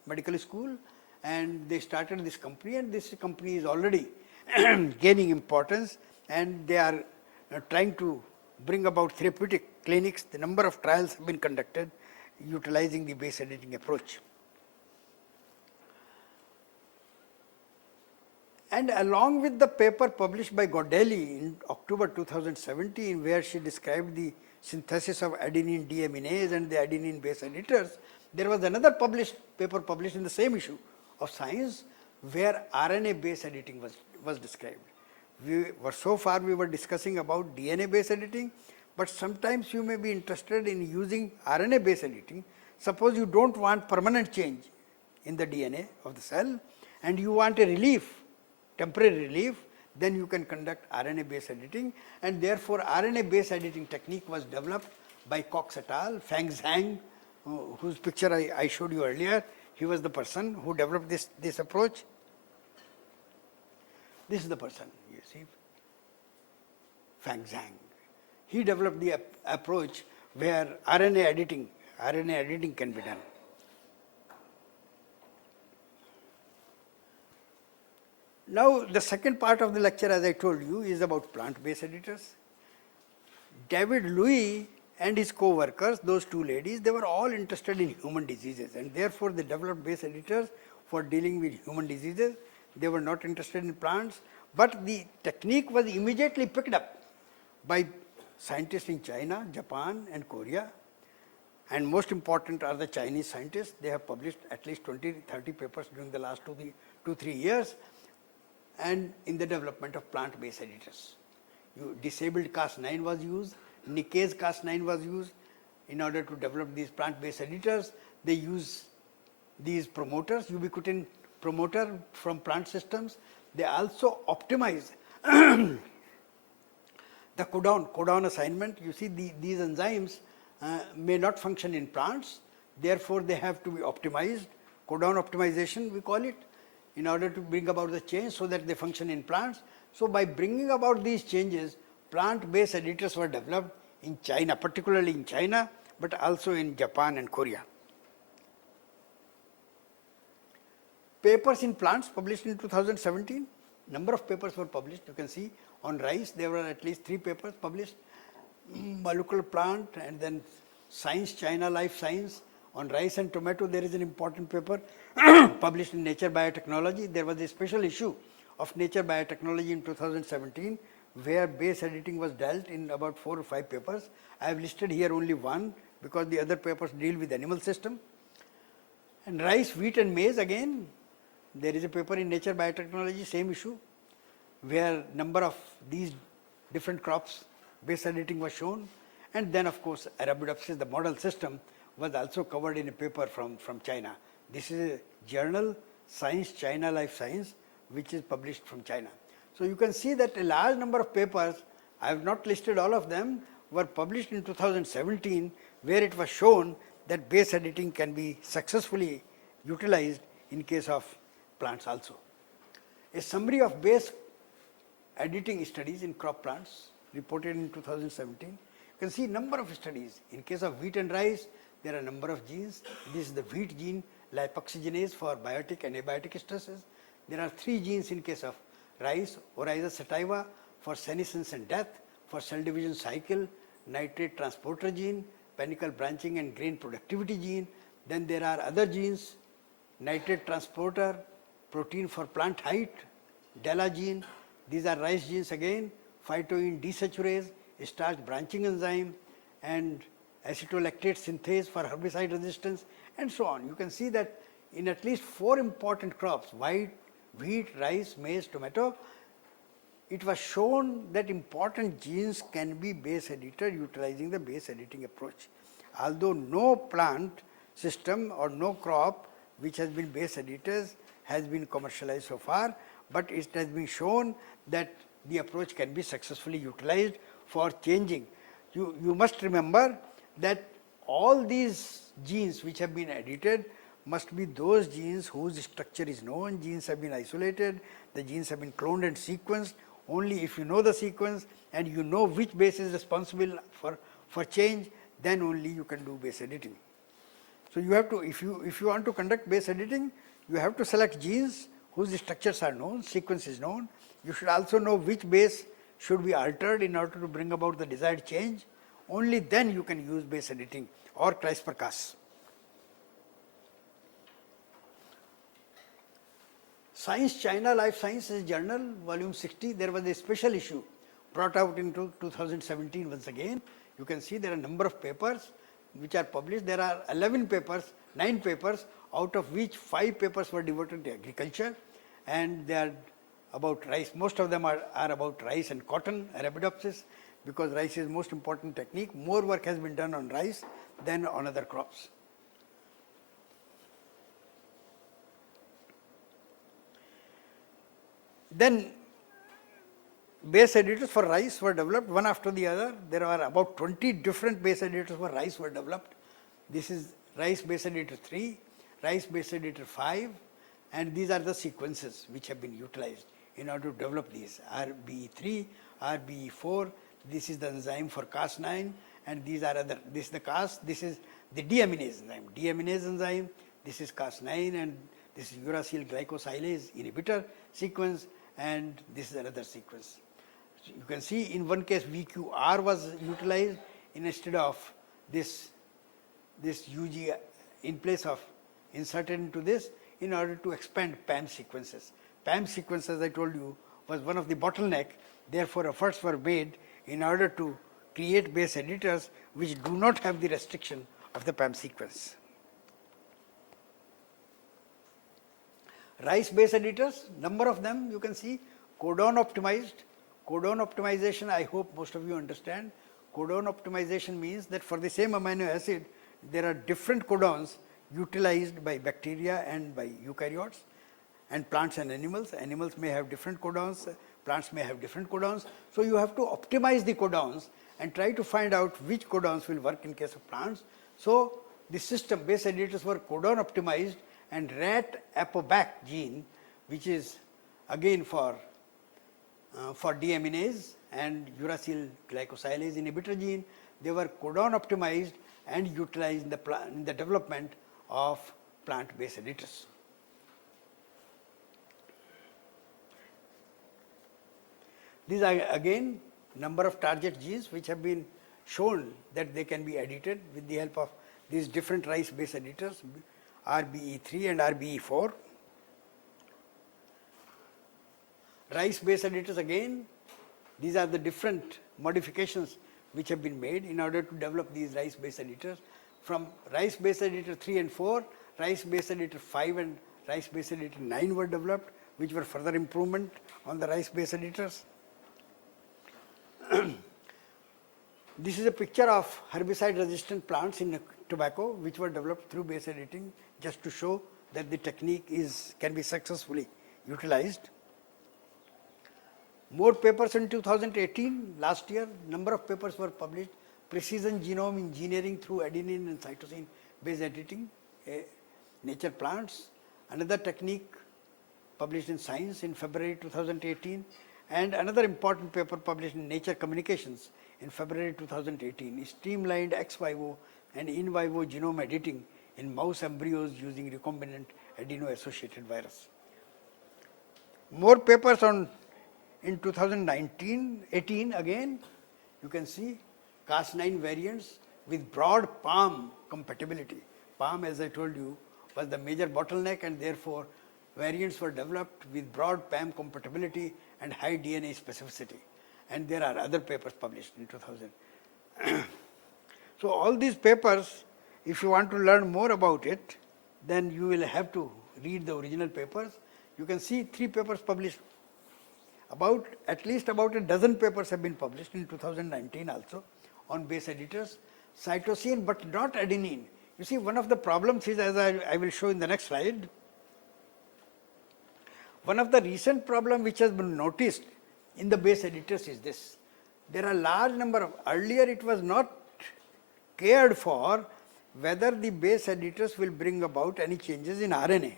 Medical School, and they started this company, and this company is already gaining importance, and they are trying to bring about therapeutic clinics. The number of trials have been conducted utilizing the base editing approach. And along with the paper published by Godelli in October 2017, where she described the synthesis of adenine deaminase and the adenine base editors, there was another paper published in the same issue of Science, where RNA base editing was described. So far we were discussing about DNA base editing, but sometimes you may be interested in using RNA base editing. Suppose you don't want permanent change in the DNA of the cell and you want a relief, temporary relief, then you can conduct RNA base editing, and therefore RNA base editing technique was developed by Cox et al. Fang Zhang, whose picture I showed you earlier, he was the person who developed this approach. This is the person, you see, Fang Zhang. He developed the approach where RNA editing can be done. Now, the second part of the lecture, as I told you, is about plant-based editors. David Louis and his co-workers, those two ladies, they were all interested in human diseases, and therefore they developed base editors for dealing with human diseases. They were not interested in plants, but the technique was immediately picked up by scientists in China, Japan, and Korea. And most important are the Chinese scientists. They have published at least 20-30 papers during the last 2-3 years, and in the development of plant-based editors. Disabled Cas9 was used, Nikkei's Cas9 was used. In order to develop these plant-based editors, they use these promoters, ubiquitin promoter from plant systems. They also optimize the codon assignment. You see, these enzymes may not function in plants, therefore they have to be optimized. Codon optimization, we call it, in order to bring about the change so that they function in plants. So by bringing about these changes, plant-based editors were developed in China, particularly in China, but also in Japan and Korea. Papers in plants published in 2017, number of papers were published. You can see on rice there were at least 3 papers published, molecular plant, and then Science, China Life Science. On rice and tomato there is an important paper published in Nature Biotechnology. There was a special issue of Nature Biotechnology in 2017 where base editing was dealt in about 4 or 5 papers. I have listed here only one because the other papers deal with animal system. And rice, wheat and maize, again there is a paper in Nature Biotechnology, same issue, where number of these different crops base editing was shown. And then of course Arabidopsis, the model system, was also covered in a paper from China. This is a journal, Science, China Life Science, which is published from China. So you can see that a large number of papers, I have not listed all of them, were published in 2017, where it was shown that base editing can be successfully utilized in case of plants also. A summary of base editing studies in crop plants reported in 2017. You can see number of studies. In case of wheat and rice, there are a number of genes. This is the wheat gene, lipoxygenase, for biotic and abiotic stresses. There are 3 genes in case of rice: Oryza sativa for senescence and death, for cell division cycle, nitrate transporter gene, panicle branching and grain productivity gene. Then there are other genes: nitrate transporter, protein for plant height, DELA gene. These are rice genes again: phytoene desaturase, starch branching enzyme, and acetolactate synthase for herbicide resistance, and so on. You can see that in at least 4 important crops, wheat, rice, maize, tomato, it was shown that important genes can be base edited utilizing the base editing approach. Although no plant system or no crop which has been base edited has been commercialized so far, but it has been shown that the approach can be successfully utilized for changing. You must remember that all these genes which have been edited must be those genes whose structure is known, genes have been isolated, the genes have been cloned and sequenced. Only if you know the sequence and you know which base is responsible for change, then only you can do base editing. So you have to, if you want to conduct base editing, you have to select genes whose structures are known, sequence is known. You should also know which base should be altered in order to bring about the desired change. Only then you can use base editing or CRISPR-Cas. Science China Life Sciences Journal, volume 60, there was a special issue brought out in 2017 once again. You can see there are a number of papers which are published. There are 11 papers, 9 papers, out of which 5 papers were devoted to agriculture, and they are about rice. Most of them are about rice and cotton, Arabidopsis, because rice is most important technique. More work has been done on rice than on other crops. Then base editors for rice were developed one after the other. There are about 20 different base editors for rice were developed. This is rice base editor 3, rice base editor 5, and these are the sequences which have been utilized in order to develop these. RBE3, RBE4, this is the enzyme for Cas9, and these are other, this is the CAAST, this is the deaminase enzyme. Deaminase enzyme, this is Cas9, and this is uracil glycosylase inhibitor sequence, and this is another sequence. So you can see in one case VQR was utilized instead of this UG in place of inserted into this in order to expand PAM sequences. PAM sequence, as I told you, was one of the bottleneck. Therefore, efforts were made in order to create base editors which do not have the restriction of the PAM sequence. Rice base editors, number of them you can see, codon optimized. Codon optimization, I hope most of you understand. Codon optimization means that for the same amino acid, there are different codons utilized by bacteria and by eukaryotes, and plants and animals. Animals may have different codons, plants may have different codons. So you have to optimize the codons and try to find out which codons will work in case of plants. So the system base editors were codon optimized, and rat apobac gene, which is again for deaminase, and uracil glycosylase inhibitor gene, they were codon optimized and utilized in the development of plant base editors. These are again number of target genes which have been shown that they can be edited with the help of these different rice base editors, RBE3 and RBE4. Rice base editors again, these are the different modifications which have been made in order to develop these rice base editors. From rice base editor 3 and 4, rice base editor 5 and rice base editor 9 were developed, which were further improvement on the rice base editors. This is a picture of herbicide resistant plants in tobacco which were developed through base editing, just to show that the technique can be successfully utilized. More papers in 2018, last year, number of papers were published. Precision genome engineering through adenine and cytosine base editing, nature plants. Another technique published in Science in February 2018, and another important paper published in Nature Communications in February 2018 is streamlined ex vivo and in vivo genome editing in mouse embryos using recombinant adeno-associated virus. More papers in 2019-18 again, you can see Cas9 variants with broad PAM compatibility. PAM, as I told you, was the major bottleneck, and therefore variants were developed with broad PAM compatibility and high DNA specificity. And there are other papers published in 2000. So all these papers, if you want to learn more about it, then you will have to read the original papers. You can see 3 papers published At least about a dozen papers have been published in 2019 also on base editors, cytosine but not adenine. You see, one of the problems is, as I will show in the next slide, one of the recent problem which has been noticed in the base editors is this. There are large number of, earlier it was not cared for whether the base editors will bring about any changes in RNA.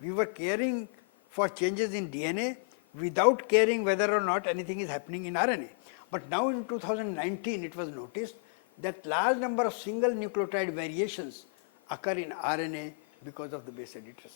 We were caring for changes in DNA without caring whether or not anything is happening in RNA. But now in 2019 it was noticed that large number of single nucleotide variations occur in RNA because of the base editors,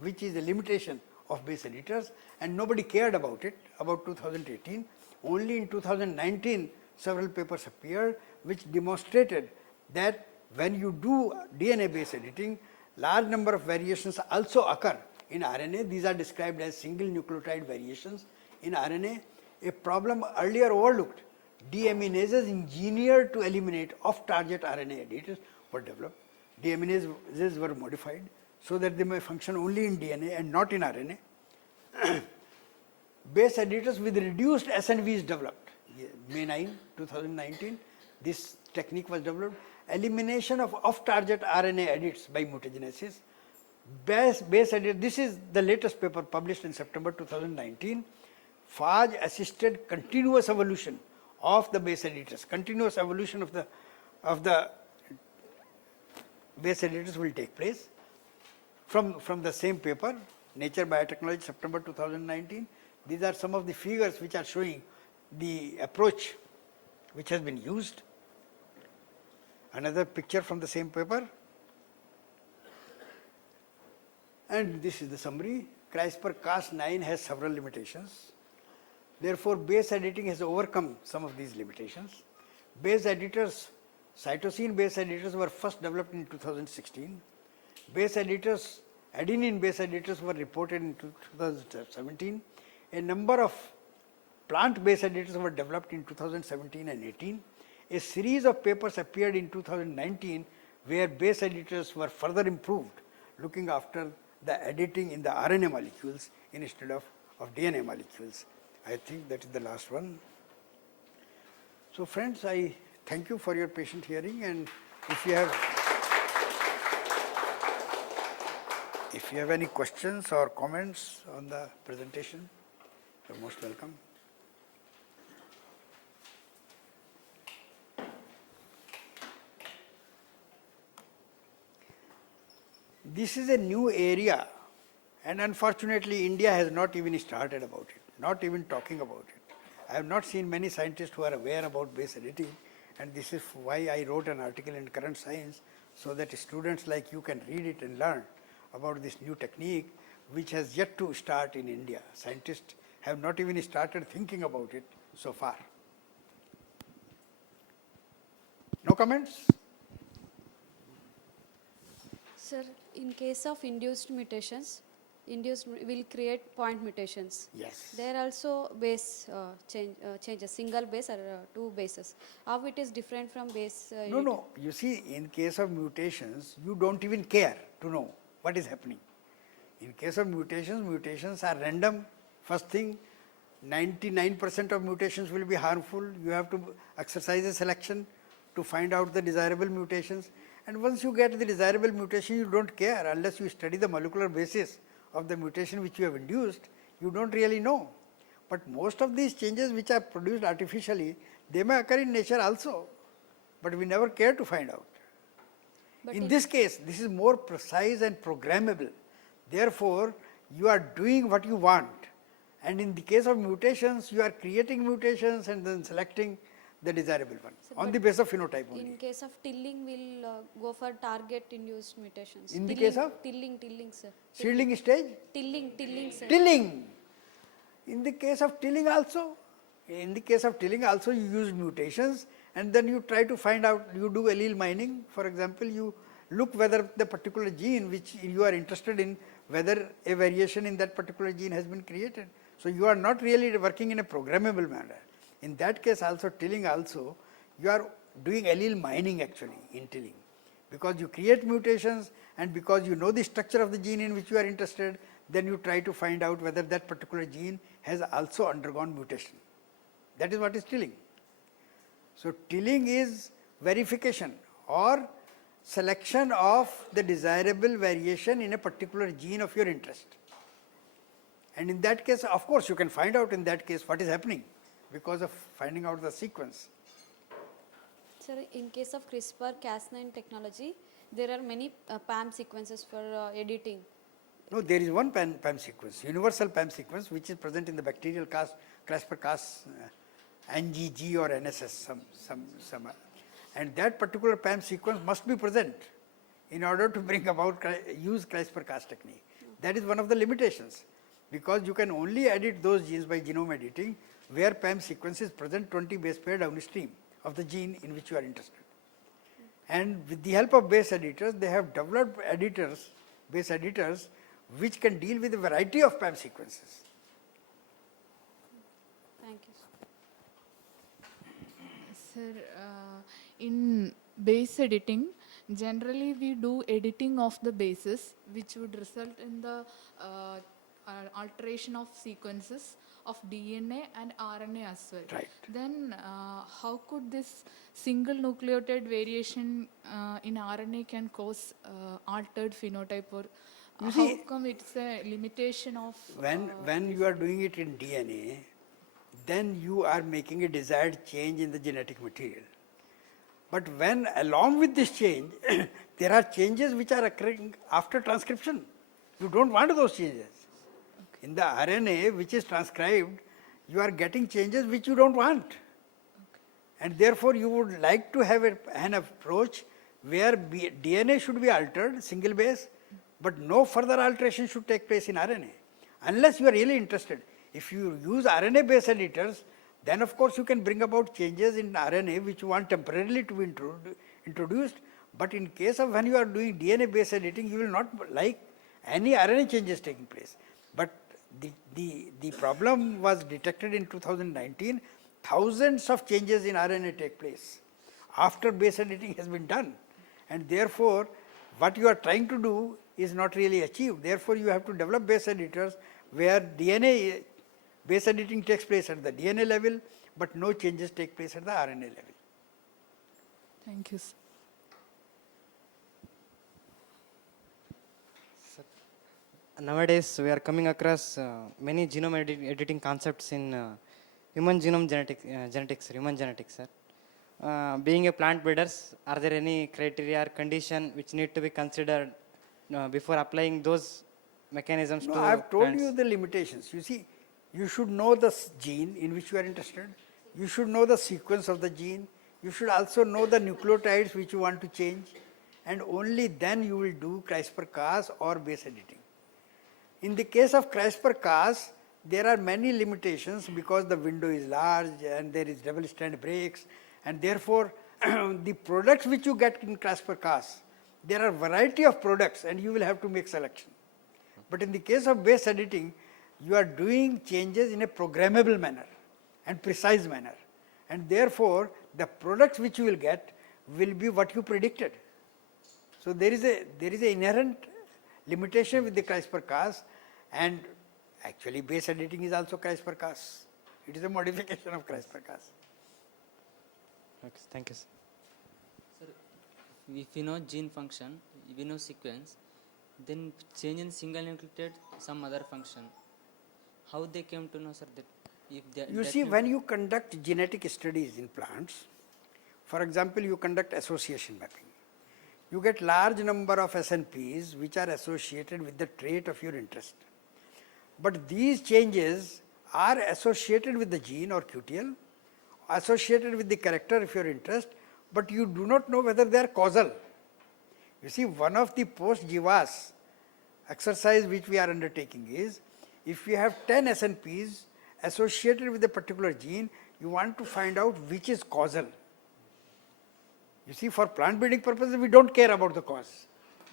which is a limitation of base editors, and nobody cared about it about 2018. Only in 2019 several papers appeared which demonstrated that when you do DNA base editing, large number of variations also occur in RNA. These are described as single nucleotide variations in RNA, a problem earlier overlooked. Deaminases engineered to eliminate off-target RNA editors were developed. Deaminases were modified so that they may function only in DNA and not in RNA. Base editors with reduced SNVs developed. May 9, 2019, this technique was developed. Elimination of off-target RNA edits by mutagenesis. Base edit, this is the latest paper published in September 2019. phage assisted continuous evolution of the base editors. Continuous evolution of the base editors will take place from the same paper, Nature Biotechnology, September 2019. These are some of the figures which are showing the approach which has been used. Another picture from the same paper. And this is the summary. CRISPR-Cas9 has several limitations. Therefore, base editing has overcome some of these limitations. Base editors, cytosine base editors were first developed in 2016. Base editors, adenine base editors were reported in 2017. A number of plant base editors were developed in 2017 and 18. A series of papers appeared in 2019 where base editors were further improved, looking after the editing in the RNA molecules instead of DNA molecules. I think that is the last one. So friends, I thank you for your patient hearing, and if you have any questions or comments on the presentation, you're most welcome. This is a new area, and unfortunately India has not even started about it, not even talking about it. I have not seen many scientists who are aware about base editing, and this is why I wrote an article in Current Science, so that students like you can read it and learn about this new technique which has yet to start in India. Scientists have not even started thinking about it so far. No comments? Sir, in case of induced mutations, will create point mutations. Yes. There also base changes, single base or two bases. How it is different from base? No. You see, in case of mutations, you don't even care to know what is happening. In case of mutations are random. First thing, 99% of mutations will be harmful. You have to exercise a selection to find out the desirable mutations. And once you get the desirable mutation, you don't care unless you study the molecular basis of the mutation which you have induced. You don't really know. But most of these changes which are produced artificially, they may occur in nature also, but we never care to find out. But in this case, this is more precise and programmable. Therefore, you are doing what you want. And in the case of mutations, you are creating mutations and then selecting the desirable one on the basis of phenotype only. In case of tilling, we'll go for target-induced mutations. In the case of? Tilling, sir. Seedling stage? Tilling, sir. Tilling. In the case of tilling also, you use mutations, and then you try to find out, you do allele mining. For example, you look whether the particular gene which you are interested in, whether a variation in that particular gene has been created. So you are not really working in a programmable manner. In that case also, tilling also, you are doing allele mining actually in tilling. Because you create mutations and because you know the structure of the gene in which you are interested, then you try to find out whether that particular gene has also undergone mutation. That is what is tilling. So tilling is verification or selection of the desirable variation in a particular gene of your interest. And in that case, of course, you can find out in that case what is happening because of finding out the sequence. Sir, in case of CRISPR-Cas9 technology, there are many PAM sequences for editing. No, there is one PAM sequence, universal PAM sequence, which is present in the bacterial CRISPR-Cas, NGG or NSS, and that particular PAM sequence must be present in order to bring about use CRISPR-Cas technique. That is one of the limitations, because you can only edit those genes by genome editing where PAM sequence is present 20 base pair downstream of the gene in which you are interested. And with the help of base editors, they have developed base editors, which can deal with a variety of PAM sequences. Thank you. Sir, in base editing, generally we do editing of the bases, which would result in the alteration of sequences of DNA and RNA as well. Right. Then how could this single nucleotide variation in RNA can cause altered phenotype, or how come it's a limitation of... When you are doing it in DNA, then you are making a desired change in the genetic material. But when along with this change, there are changes which are occurring after transcription. You don't want those changes. In the RNA which is transcribed, you are getting changes which you don't want. And therefore, you would like to have an approach where DNA should be altered, single base, but no further alteration should take place in RNA, unless you are really interested. If you use RNA base editors, then of course you can bring about changes in RNA which you want temporarily to be introduced. But in case of when you are doing DNA base editing, you will not like any RNA changes taking place. But the problem was detected in 2019. Thousands of changes in RNA take place after base editing has been done, and therefore what you are trying to do is not really achieved. Therefore, you have to develop base editors where DNA base editing takes place at the DNA level, but no changes take place at the RNA level. Thank you, sir. Nowadays, we are coming across many genome editing concepts in human genome genetics, human genetics, sir. Being a plant breeders, are there any criteria or condition which need to be considered before applying those mechanisms to I have told plants? you the limitations. You see, you should know the gene in which you are interested. You should know the sequence of the gene. You should also know the nucleotides which you want to change, and only then you will do CRISPR-Cas or base editing. In the case of CRISPR-Cas, there are many limitations because the window is large and there is double strand breaks, and therefore the products which you get in CRISPR-Cas, there are variety of products and you will have to make selection. But in the case of base editing, you are doing changes in a programmable manner and precise manner, and therefore the products which you will get will be what you predicted. So there is an inherent limitation with the CRISPR-Cas, and actually base editing is also CRISPR-Cas. It is a modification of CRISPR-Cas. Okay, thank you, sir. Sir, if we know gene function, we know sequence, then change in single nucleotide some other function. How they came to know, sir, that if they... You see, when you conduct genetic studies in plants, for example, you conduct association mapping. You get large number of SNPs which are associated with the trait of your interest. But these changes are associated with the gene or QTL, associated with the character of your interest, but you do not know whether they are causal. You see, one of the post-GWAS exercise which we are undertaking is, if you have 10 SNPs associated with a particular gene, you want to find out which is causal. You see, for plant breeding purposes, we don't care about the cause.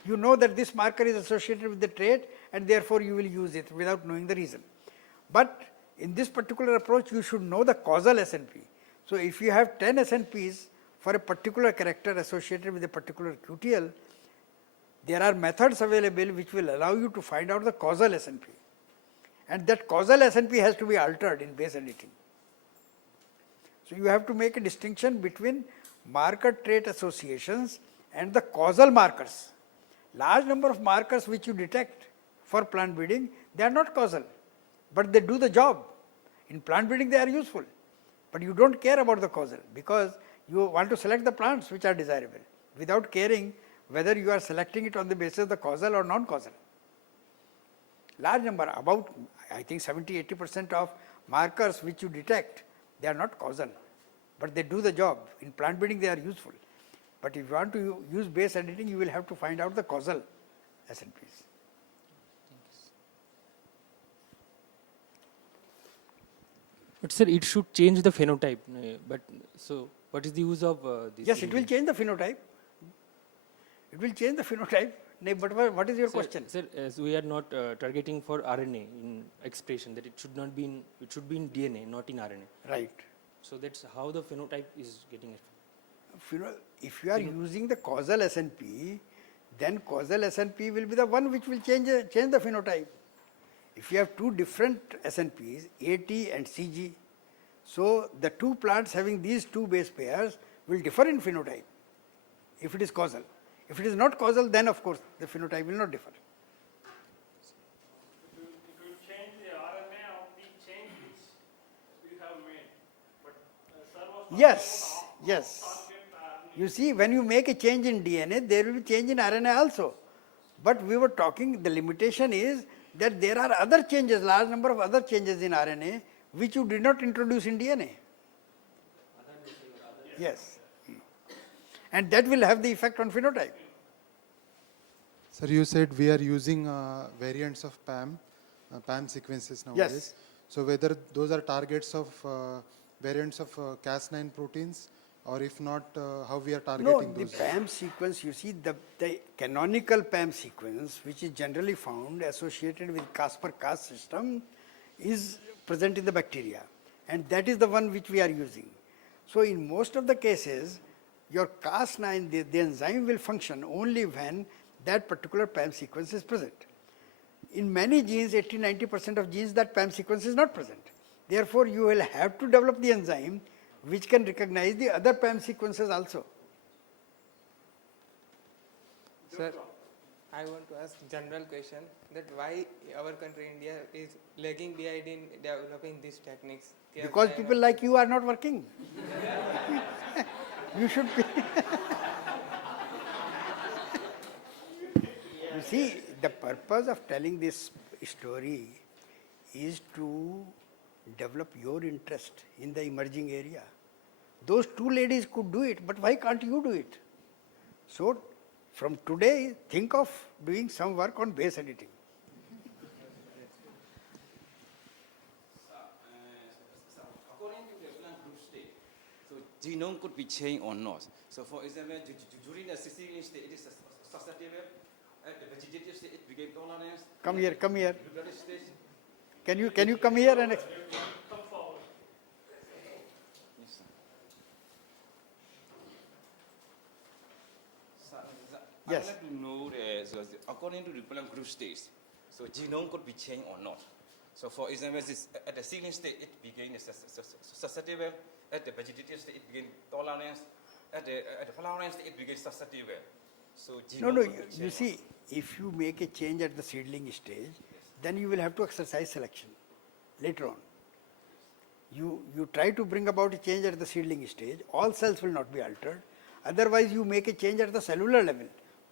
You know that this marker is associated with the trait, and therefore you will use it without knowing the reason. But in this particular approach, you should know the causal SNP. So if you have 10 SNPs for a particular character associated with a particular QTL, there are methods available which will allow you to find out the causal SNP. And that causal SNP has to be altered in base editing. So you have to make a distinction between marker trait associations and the causal markers. Large number of markers which you detect for plant breeding, they are not causal, but they do the job. In plant breeding they are useful, but you don't care about the causal because you want to select the plants which are desirable without caring whether you are selecting it on the basis of the causal or non-causal. Large number, about I think 70-80% of markers which you detect, they are not causal, but they do the job. In plant breeding they are useful. But if you want to use base editing, you will have to find out the causal SNPs. But sir, it should change the phenotype. But so, what is the use of this? Yes, it will change the phenotype. It will change the phenotype. But what is your question? Sir, as we are not targeting for RNA in expression, that it should not be in, it should be in DNA, not in RNA. Right. So that's how the phenotype is getting affected. If you are using the causal SNP, then causal SNP will be the one which will change the phenotype. If you have two different SNPs, AT and CG, so the two plants having these two base pairs will differ in phenotype if it is causal. If it is not causal, then of course the phenotype will not differ. It will change the RNA of the change which we have made. But sir was Yes, talking about yes. target RNA. You see, when you make a change in DNA, there will be change in RNA also. But we were talking, the limitation is that there are other changes, large number of other changes in RNA which you did not introduce in DNA. Yes. And that will have the effect on phenotype. Sir, you said we are using variants of PAM, PAM sequences nowadays. Yes. So whether those are targets of variants of Cas9 proteins, or if not, how we are targeting No, the those? PAM sequence, you see, the canonical PAM sequence, which is generally found associated with CRISPR-Cas system, is present in the bacteria. And that is the one which we are using. So in most of the cases, your Cas9, the enzyme will function only when that particular PAM sequence is present. In many genes, 80-90% of genes, that PAM sequence is not present. Therefore, you will have to develop the enzyme which can recognize the other PAM sequences also. Sir, I want to ask general question that why our country India is lagging behind in developing these techniques. Because people like you are not working. You should be. You see, the purpose of telling this story is to develop your interest in the emerging area. Those two ladies could do it, but why can't you do it? So, from today, think of doing some work on base editing. According to the plant group state, so genome could be changed or not. So, for example, during the 16 state, it is susceptible. At the vegetative state, it became tolerant. Come here, come here. Reproductive stage. Can you come here and Come forward. Yes, sir. Yes. I would like to know, according to the plant group states, so genome could be changed or not. So, for example, at the seedling state, it became susceptible. At the vegetative state, it became tolerant. At the flowering state, it became susceptible. So, genome could be you changed. see, if you make a change at the seedling stage, then you will have to exercise selection later on. You try to bring about a change at the seedling stage, all cells will not be altered. Otherwise, you make a change at the cellular level,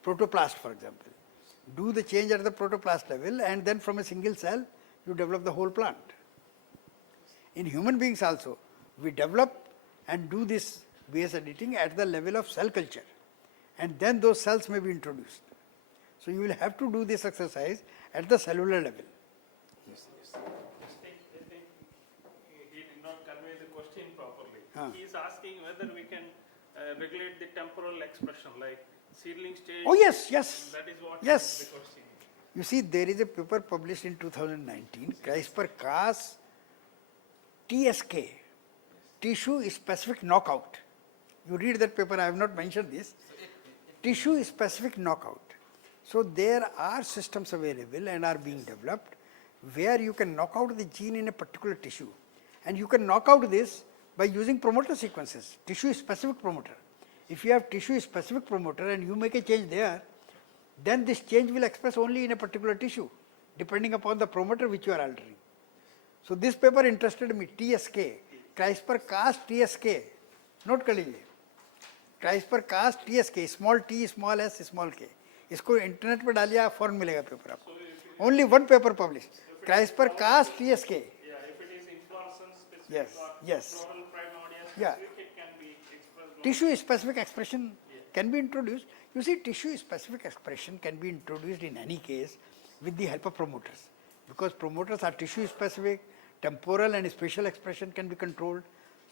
protoplast for example. Do the change at the protoplast level, and then from a single cell, you develop the whole plant. In human beings also, we develop and do this base editing at the level of cell culture, and then those cells may be introduced. So you will have to do this exercise at the cellular level. I think he did not convey the question properly. He is asking whether we can regulate the temporal expression like seedling stage. Oh yes, yes. That is what Yes. is the question. You see, there is a paper published in 2019, CRISPR-Cas TSK, tissue specific knockout. You read that paper, I have not mentioned this. Tissue specific knockout. So there are systems available and are being developed where you can knock out the gene in a particular tissue. And you can knock out this by using promoter sequences, tissue-specific promoter. If you have tissue-specific promoter and you make a change there, then this change will express only in a particular tissue, depending upon the promoter which you are altering. So this paper interested me, TSK, CRISPR-Cas TSK. Note कर लीजिए, CRISPR-Cas TSK, small t, small s, small k. इसको internet पर डालिए, form मिलेगा paper आपको. Only one paper published, CRISPR-Cas TSK. Yeah, if it is inflorescence specific Yes, or yes. floral primordia Yeah. specific, it can be expressed. Tissue-specific expression can be introduced. You see, tissue-specific expression can be introduced in any case with the help of promoters, because promoters are tissue-specific, temporal and spatial expression can be controlled.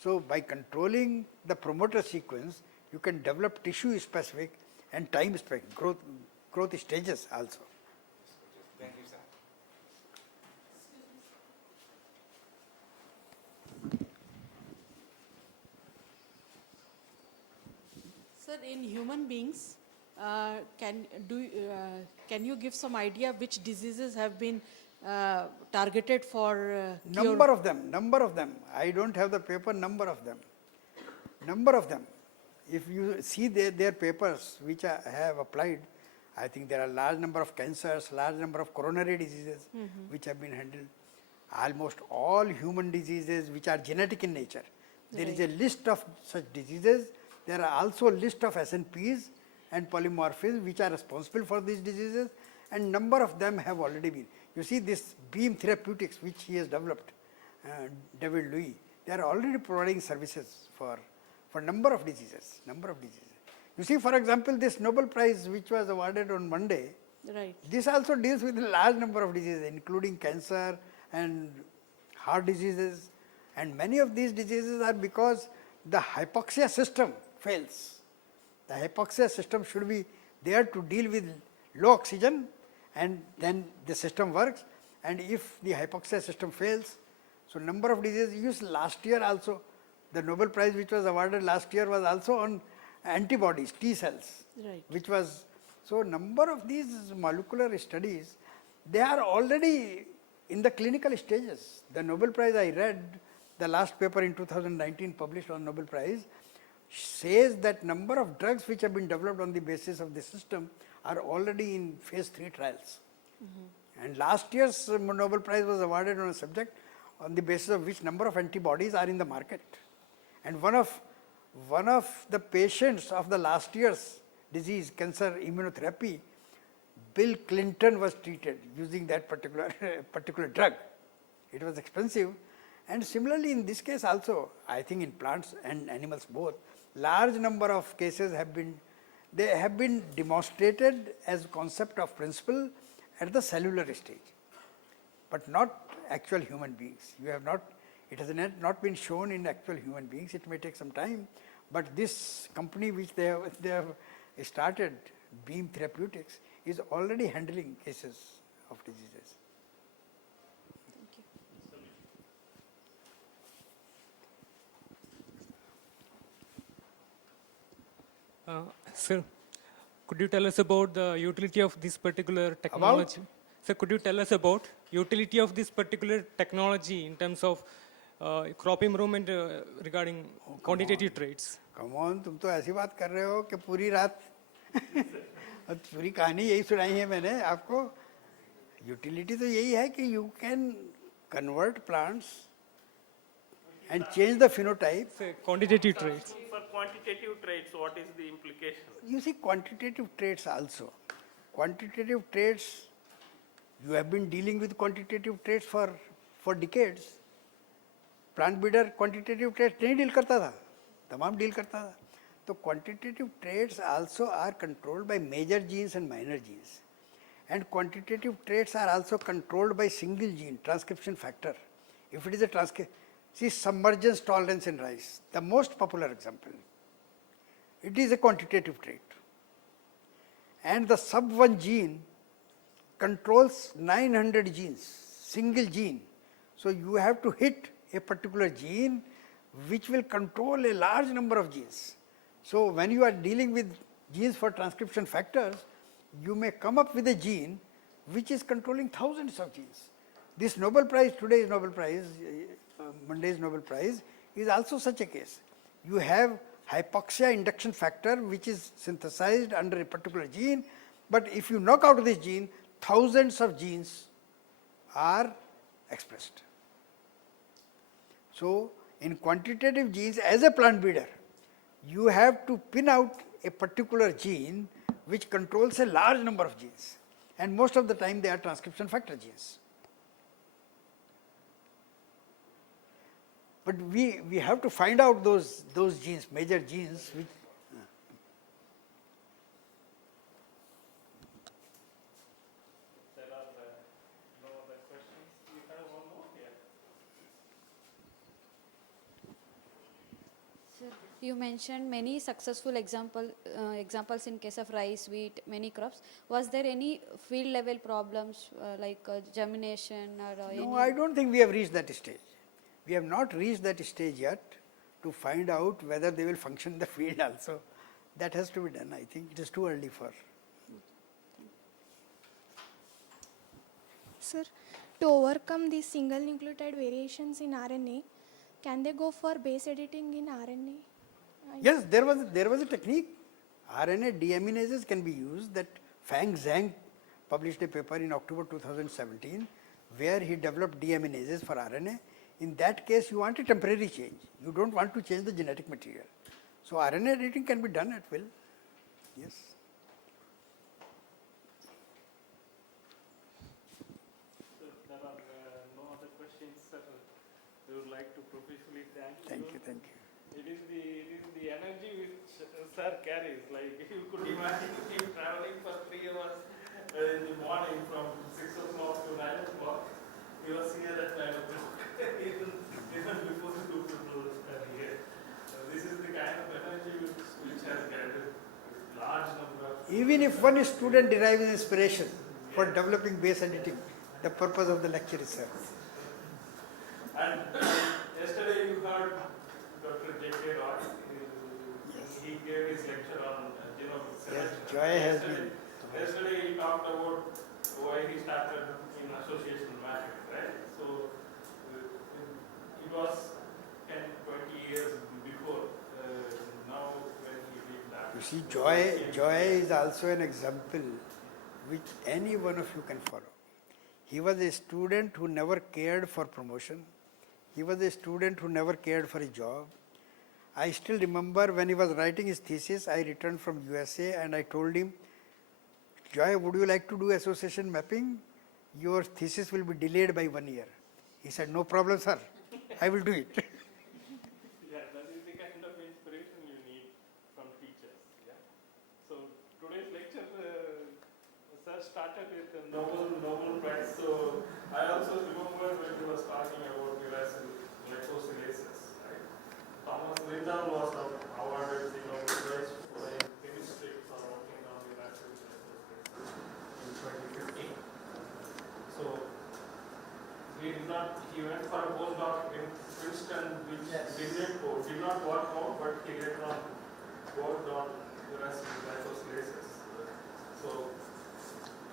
So by controlling the promoter sequence, you can develop tissue-specific and time-specific growth stages also. Thank you, sir. Sir, in human beings, can you give some idea which diseases have been targeted for cure? Number of them. I don't have the paper, number of them. If you see their papers which I have applied, I think there are large number of cancers, large number of coronary diseases which have been handled. Almost all human diseases which are genetic in nature. There is a list of such diseases. There are also a list of SNPs and polymorphisms which are responsible for these diseases, and number of them have already been. You see this Beam Therapeutics which he has developed, David Louis, they are already providing services for number of diseases. You see, for example, this Nobel Prize which was awarded on Monday, Right. this also deals with a large number of diseases, including cancer and heart diseases, and many of these diseases are because the hypoxia system fails. The hypoxia system should be there to deal with low oxygen, and then the system works. And if the hypoxia system fails, so number of diseases used last year also, the Nobel Prize which was awarded last year was also on antibodies, T cells, Right. which was, so number of these molecular studies, they are already in the clinical stages. The Nobel Prize I read, the last paper in 2019 published on Nobel Prize, says that number of drugs which have been developed on the basis of the system are already in phase 3 trials. And last year's Nobel Prize was awarded on a subject on the basis of which number of antibodies are in the market. And one of the patients of the last year's disease, cancer immunotherapy, Bill Clinton was treated using that particular drug. It was expensive. And similarly in this case also, I think in plants and animals both, large number of cases have been demonstrated as concept of principle at the cellular stage, but not actual human beings. It has not been shown in actual human beings. It may take some time, but this company which they have started, Beam Therapeutics, is already handling cases of diseases. Sir, could you tell us about the utility of this particular technology? Sir, could you tell us about utility of this particular technology in terms of crop improvement regarding quantitative traits? Come on, तुम तो ऐसी बात कर रहे हो कि पूरी रात पूरी कहानी यही सुनाई है मैंने आपको. Utility तो यही है कि you can convert plants and change the phenotype. Say quantitative traits. For quantitative traits, what is the implication? You see, quantitative traits also. Quantitative traits, you have been dealing with quantitative traits for decades. Plant breeder quantitative traits नहीं deal करता था, तमाम deal करता था. So quantitative traits also are controlled by major genes and minor genes. And quantitative traits are also controlled by single gene, transcription factor. If it is a see, submergence tolerance in rice, the most popular example. It is a quantitative trait. And the sub1 gene controls 900 genes, single gene. So you have to hit a particular gene which will control a large number of genes. So when you are dealing with genes for transcription factors, you may come up with a gene which is controlling thousands of genes. This Nobel Prize, today's Nobel Prize, Monday's Nobel Prize, is also such a case. You have hypoxia induction factor which is synthesized under a particular gene, but if you knock out this gene, thousands of genes are expressed. So, in quantitative genes, as a plant breeder, you have to pin out a particular gene which controls a large number of genes, and most of the time they are transcription factor genes. But we have to find out those genes, major genes which There are no other questions. We have one more here. Sir, you mentioned many successful examples in case of rice, wheat, many crops. Was there any field level problems like germination or No, any? I don't think we have reached that stage. We have not reached that stage yet to find out whether they will function in the field also. That has to be done, I think. It is too early for. Sir, to overcome these single nucleotide variations in RNA, can they go for base editing in RNA? Yes, there was a technique. RNA deaminases can be used. That Fang Zhang published a paper in October 2017 where he developed deaminases for RNA. In that case, you want a temporary change. You don't want to change the genetic material. So RNA editing can be done at will. Yes. So there are no other questions, sir. We would like to profusely thank you. Thank you. It is the energy which sir carries. Like if you could imagine him traveling for 3 hours in the morning from 6 o'clock to 9 o'clock. He was here at 9 o'clock, even before the 2 people were here. This is the kind of energy which has gathered large number of. Even if one student derives inspiration for developing base editing, the purpose of the lecture is served. And yesterday you heard Dr. J.K. Roy. He gave his lecture on genomics. Yes, Joy has been. Yesterday he talked about why he started in association math, right? So it was 10, 20 years before. Now when he did that. You see, Joy is also an example which any one of you can follow. He was a student who never cared for promotion. He was a student who never cared for a job. I still remember when he was writing his thesis, I returned from USA and I told him, Joy, would you like to do association mapping? Your thesis will be delayed by 1 year. He said, no problem, sir. I will do it. Yeah, that is the kind of inspiration you need from teachers. Yeah. So today's lecture, sir started with the Nobel Prize. So I also remember when he was talking about glycosylases. Right? Thomas Lindahl was awarded the Nobel Prize for chemistry for working on the in 2015. So he went for a postdoc in Princeton, which did not work out, but he later on worked on glycosylases. So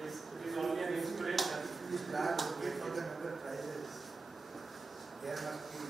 it is only an inspiration. If we start looking for the Nobel Prizes, there must be